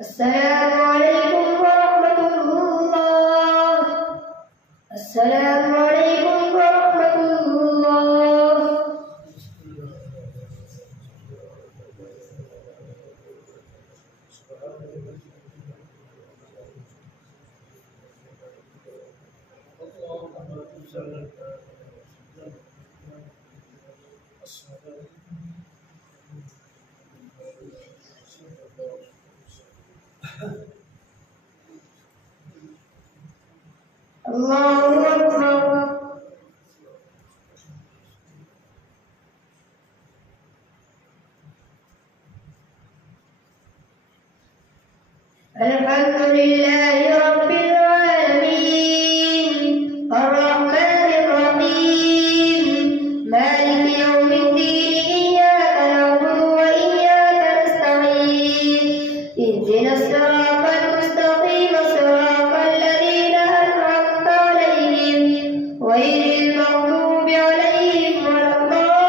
السلام عليكم ورحمة الله. السلام عليكم ورحمة الله. الله أكبر. الحمد لله رب العالمين الرحمن الرحيم مالك يوم الدين إياك نعبد وإياك نستعين اهدنا الصراط المستقيم صراط الذين أنعمت عليهم غير المغضوب عليهم ولا الضالين.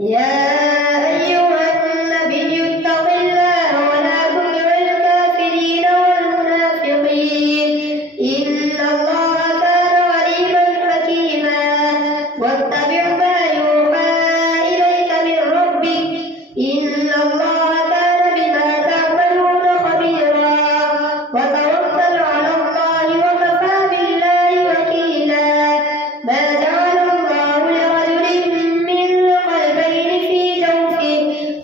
يا أيها النبي اتق الله ولا تطع الكافرين والمنافقين إن الله كان عليما حكيما واتبع ما يوحى إليك من ربك إن الله كان بما تعملون خبيرا وتوكل على الله وكفى بالله وكيلا. ما جعل الله لرجل من قلبين في جوفه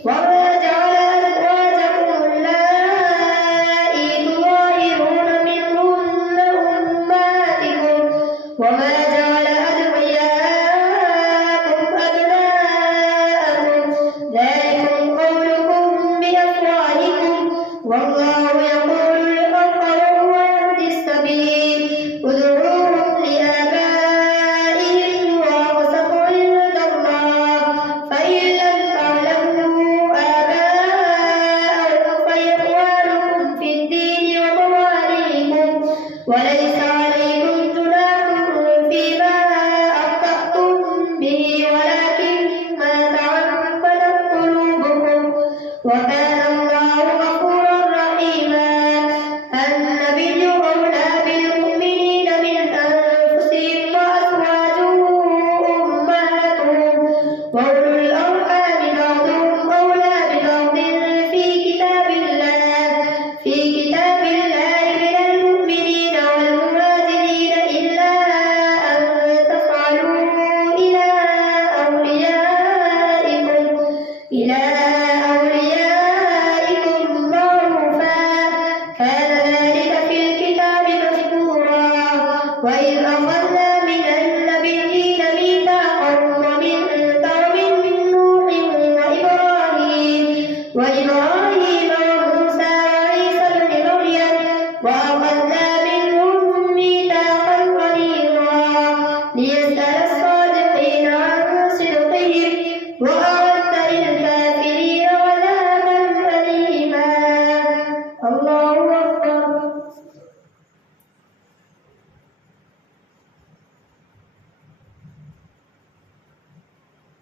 وما جعل أزواجكم اللائي تظاهرون منهن أمهاتكم وما جعل أدعياءكم أبناءكم ذلكم قولكم بأفواهكم والله يقول الحق وهو يهدي السبيل. ادعوهم لآبائهم هو أقسط عند الله فإن لم تعلموا آباءهم فإخوانكم في الدين ومواليكم وليس عليكم جناح فيما أخطأتم به ولكن ما تعمدت قلوبكم وكان الله غفورا رحيما. النبي أولى بالمؤمنين من أنفسهم وأزواجه أمهاتهم وأولو الأرحام بعضهم أولى ببعض في كتاب الله من المؤمنين والمهاجرين إلا أن تفعلوا إلى أوليائكم معروفا كان ذلك في الكتاب مسطورا. وإذ أخذنا من النبيين ميثاقهم ومنك ومن نوح وإبراهيم وموسى وعيسى ابن مريم وأخذنا منهم ميثاقا غليظا ليسأل الصادقين عن صدقهم وأعد للكافرين عذابا أليما. الله أكبر.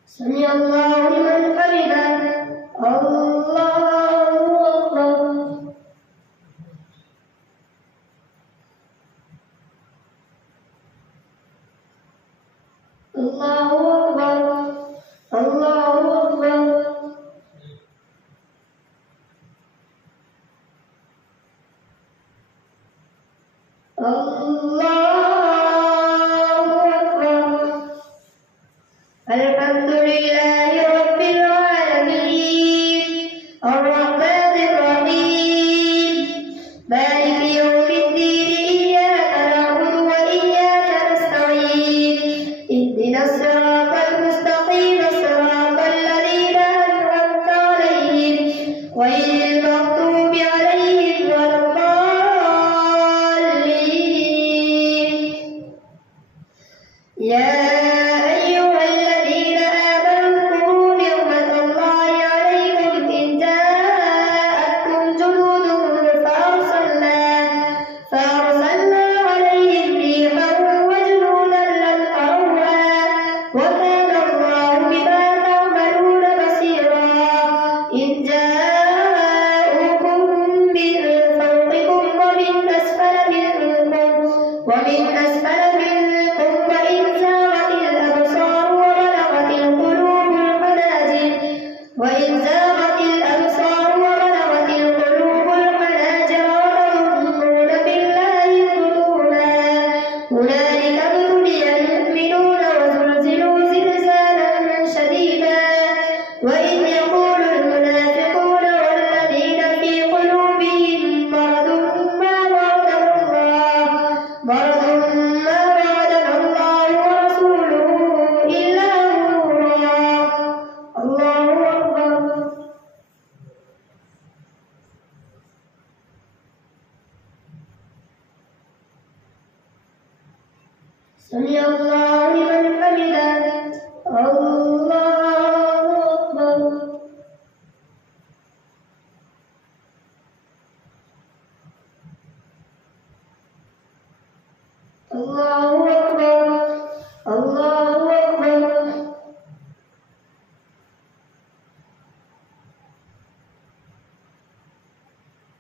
سمع الله لمن حمده. الله أكبر. الله أكبر. الله أكبر. الله أكبر. الحمد لله رب العالمين الرحمن الرحيم مالك يوم الدين إياك نعبد وإياك نستعين اهدنا الصراط المستقيم صراط الذين أنعمت عليهم غير المغضوب عليهم ولا الضالين. يا أيها الذين آمنوا اذكروا نعمة الله عليكم إذ جاءتكم جنود فأرسلنا عليهم ريحا وجنودا لم تروها وكان الله بما ومن أسفل منكم وإن زاغت الأبصار وبلغت القلوب الحناجر وتظنون بالله الظنونا هنالك ابتلي المؤمنون وزلزلوا زلزالا شديدا وإذ يقول المنافقون والذين في قلوبهم مرض ما وعدنا الله ورسوله إلا غرورا. الله أكبر. سمع الله لمن حمده. الله أكبر. الله أكبر. الله أكبر.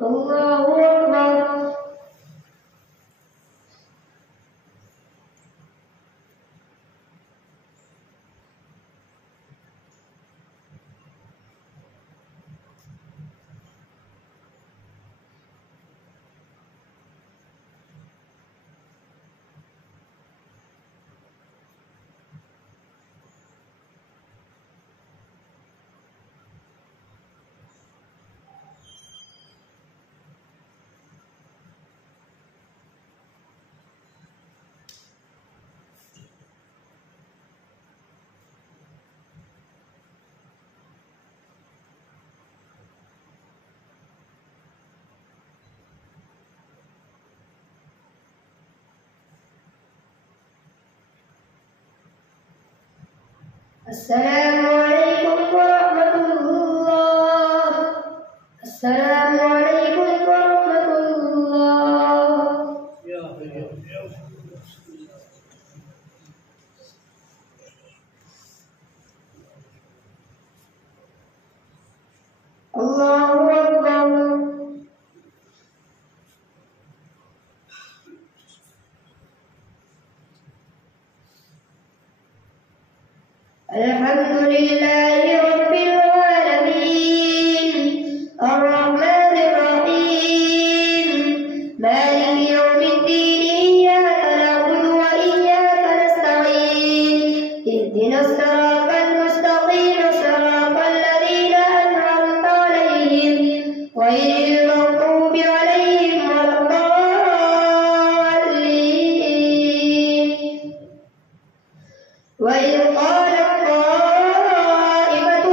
الله أكبر. السلام عليكم ورحمة الله. السلام عليكم ورحمة الله. الله أكبر. الحمد لله رب العالمين الرحمن الرحيم مالك يوم الدين إياك نعبد وإياك نستعين اهدنا الصراط المستقيم صراط الذين أنعمت عليهم غير المغضوب عليهم ولا الضالين. وإذ قالت طائفة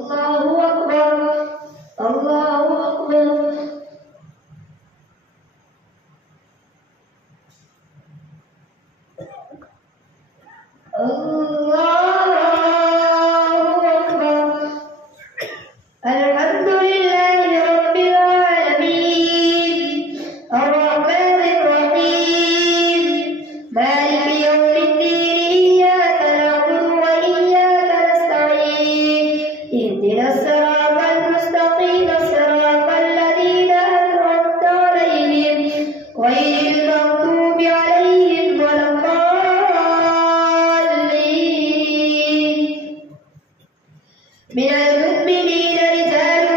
الله أكبر الله أكبر. الحمد لله رب العالمين الرحمن الرحيم مالك يوم الدين إياك نعبد وإياك نستعين اهدنا الصراط المستقيم صراط الذين أنعمت عليهم غير المغضوب عليهم ولا الضالين. من المؤمنين رجال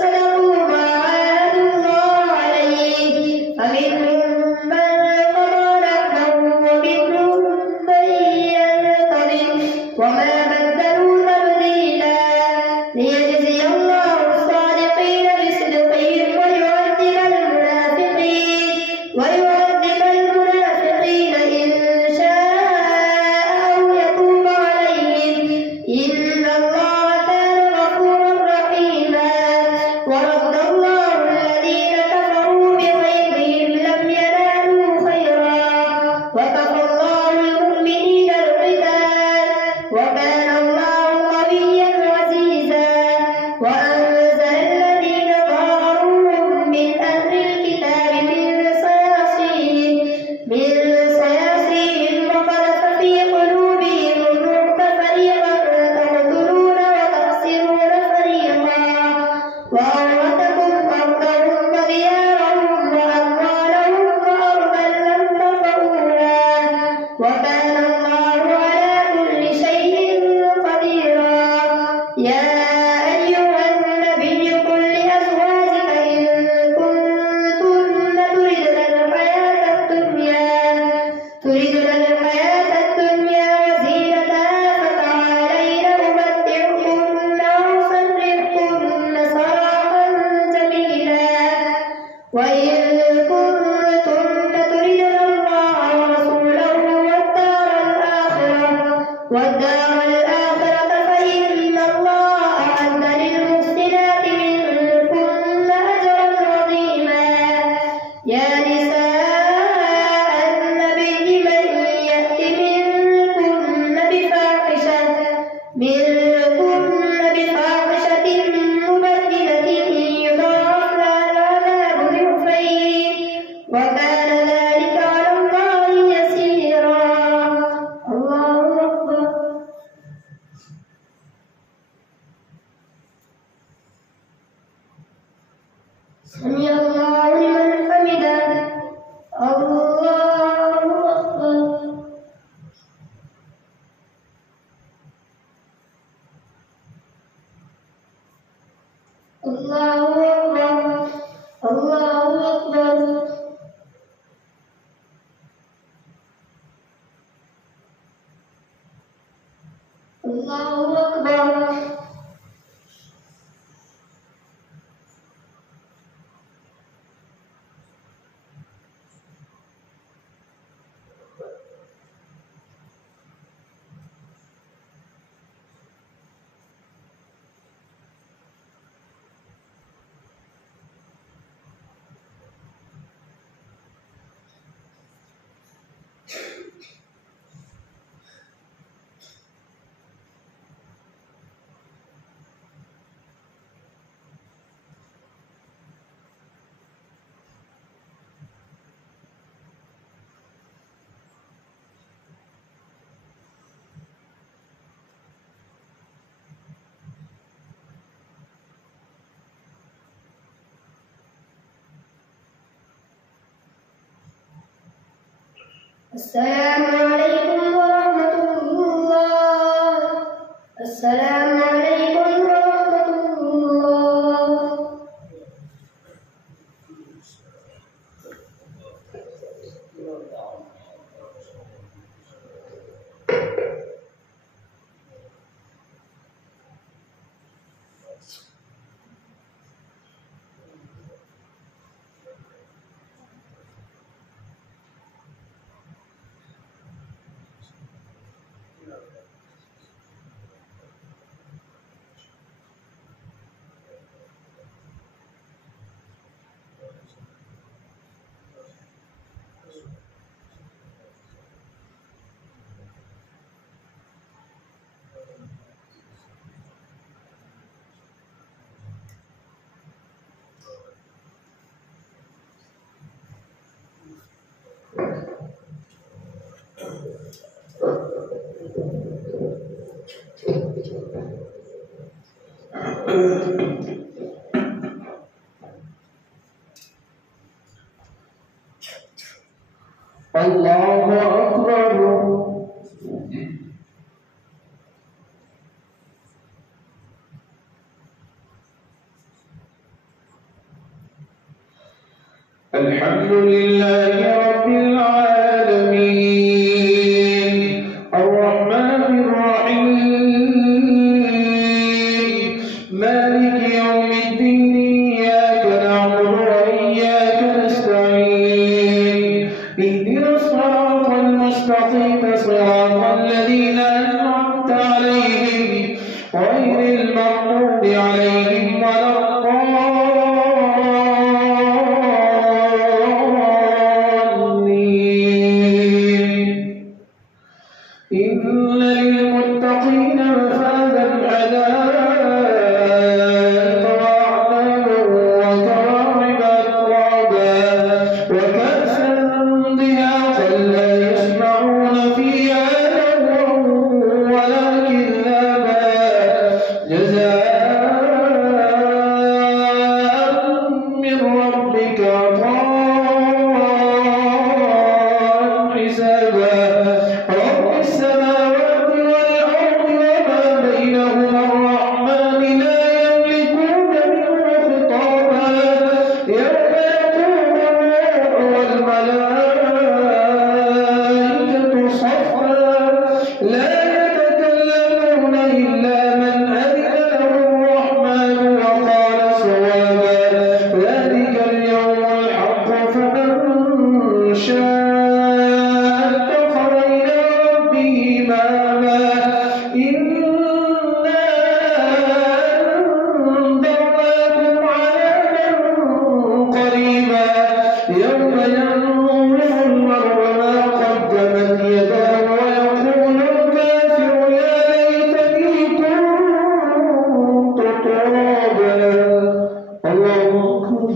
صدقوا ما عاهدوا الله عليه فمنهم من قضى نحبه ومنهم من ينتظر وما بدلوا تبديلا ليجزي الله الصادقين بصدقهم ويعذب المنافقين إن شاء أو يتوب عليهم إن الله ورد الله الذين كفروا بغيظهم لم ينالوا خيرا وكفى الله المؤمنين القتال وكان الله قويا عزيزا. وأنزل الذين ظاهروهم من أهل الكتاب من صياصيهم وقذف في قلوبهم الرعب فريقا تقتلون وتأسرون فريقا وأورثكم أرضهم وديارهم وأموالهم وأرضا لم تطئوها وكان الله على كل شيء قديرا. يا أيها النبي قل لأزواجك إن كنتن تردن الحياة الدنيا وزينتها فتعالين أمتعكن وأسرحكن سراحا جميلا. وإن كنتن تردن الله ورسوله والدار الآخرة فإن الله أعد للمحسنات منكن أجرا عظيما. يا نساء النبي من يأت منكن بفاحشة مبينة يضاعف لها العذاب ضعفين وكان ذلك على الله يسيرا. الله أكبر. سمع الله لمن حمده. الله أكبر. الله أكبر. الله أكبر. الله أكبر. السلام عليكم ورحمة الله. السلام عليكم ورحمة الله. الله أكبر. الحمد لله رب العالمين الرحمن الرحيم مالك يوم الدين إياك نعبد وإياك نستعين اهدنا الصراط المستقيم صراط الذين أنعمت عليهم غير المغضوب عليهم ولا إن للمتقين مفازا حدائق وأعنابا وكواعب أترابا وكأسا دهاقا لا يسمعون فيها لغوا ولا كذابا جزاء من ربك عطاء حسابا السماوات والأرض وما بينهما الرحمن لا يملكون منه خطابا يوم يقوم الروح والملائكة صفا لا يتكلمون إلا من أذن له الرحمن وقال صوابا ذلك اليوم الحق فمن شاء يوم ينظر المرء ما قدمت يداه ويقول الكافر يا ليتني كنت ترابا. الله أكبر.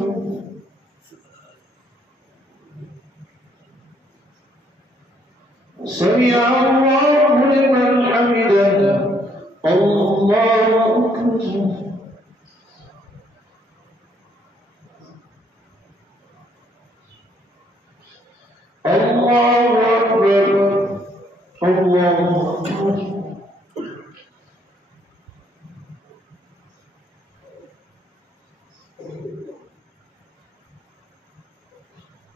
سمع الله لمن حمده. الله أكبر. الله أكبر. الله أكبر.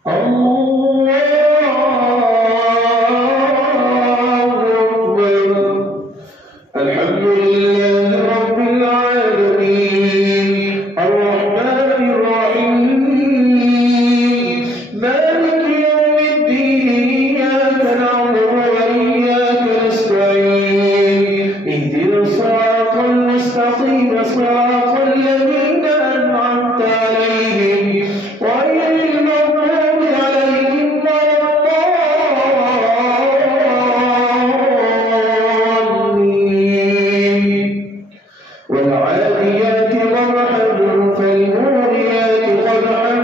الله أكبر. الحمد لله رب العالمين الرحمن الرحيم مالك يوم الدين إياك نعبد وإياك نستعين اهدنا الصراط المستقيم صراط الذين أنعمت عليهم غير المغضوب عليهم ولا الضالين. والعاديات ضبحا فالموريات قدحا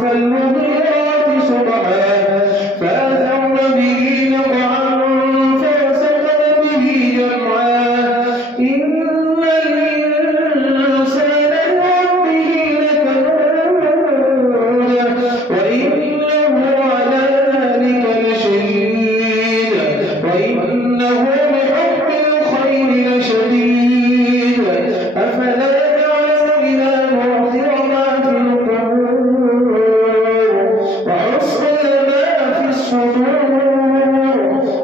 فالمغيرات صبحا فأثرن به نقعا فوسطن به جمعا إن الإنسان لربه لكنود وإنه على ذلك لشهيد وإنه لحب الخير لشديد أفلا يعلم إذا بعثر ما في القبور وحصل ما في الصدور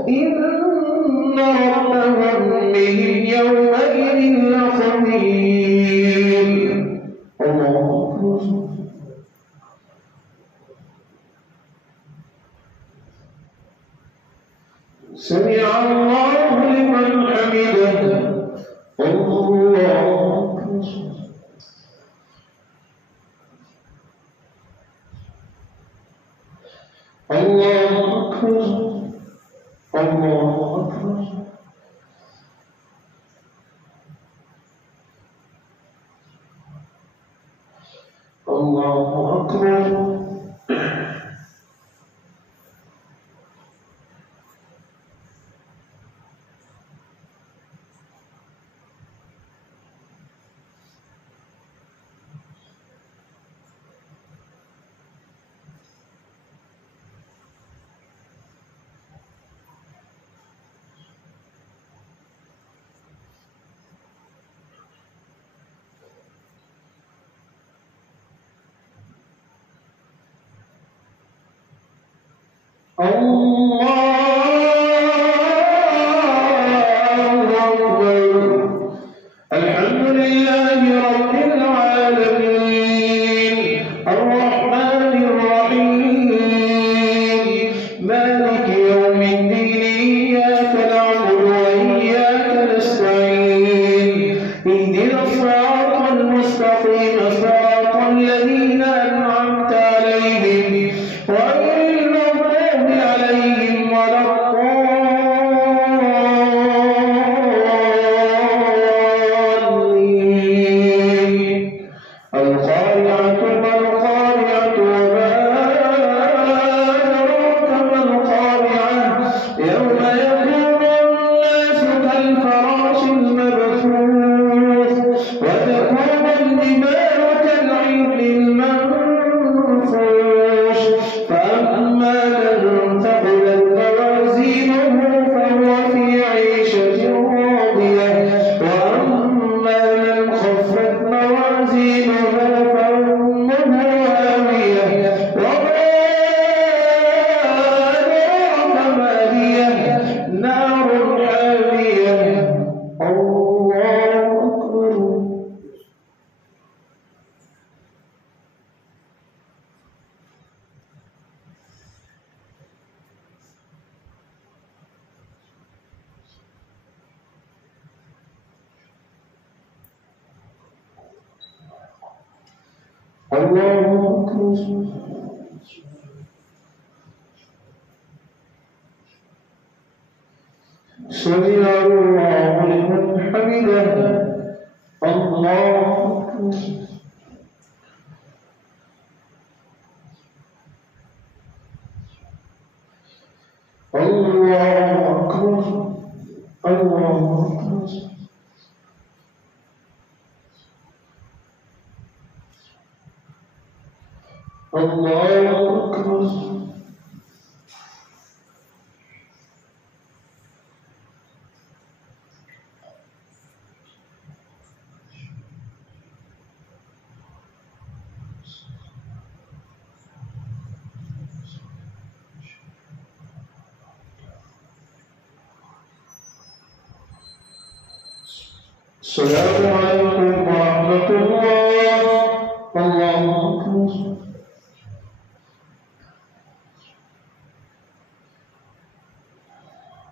إن ربهم بهم يومئذ لخبير. الله أكبر. سمع الله لمن حمده. الله أكبر. الله أكبر. الله أكبر. الله أكبر. سمع الله لمن حمده. الله أكبر. الله أكبر. الله أكبر. الله أكبر. السلام عليكم ورحمة الله. الله أكبر.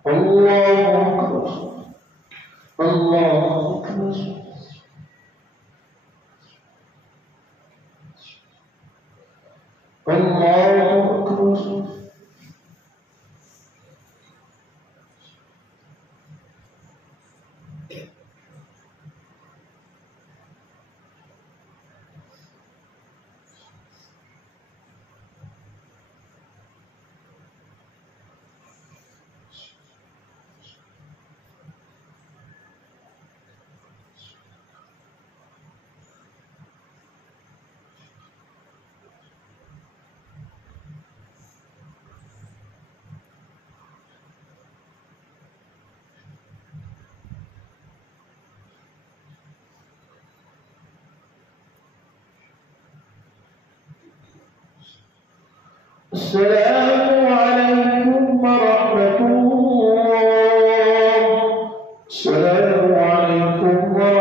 الله أكبر. الله أكبر. الله أكبر. السلام عليكم ورحمة الله. السلام عليكم ورحمة الله.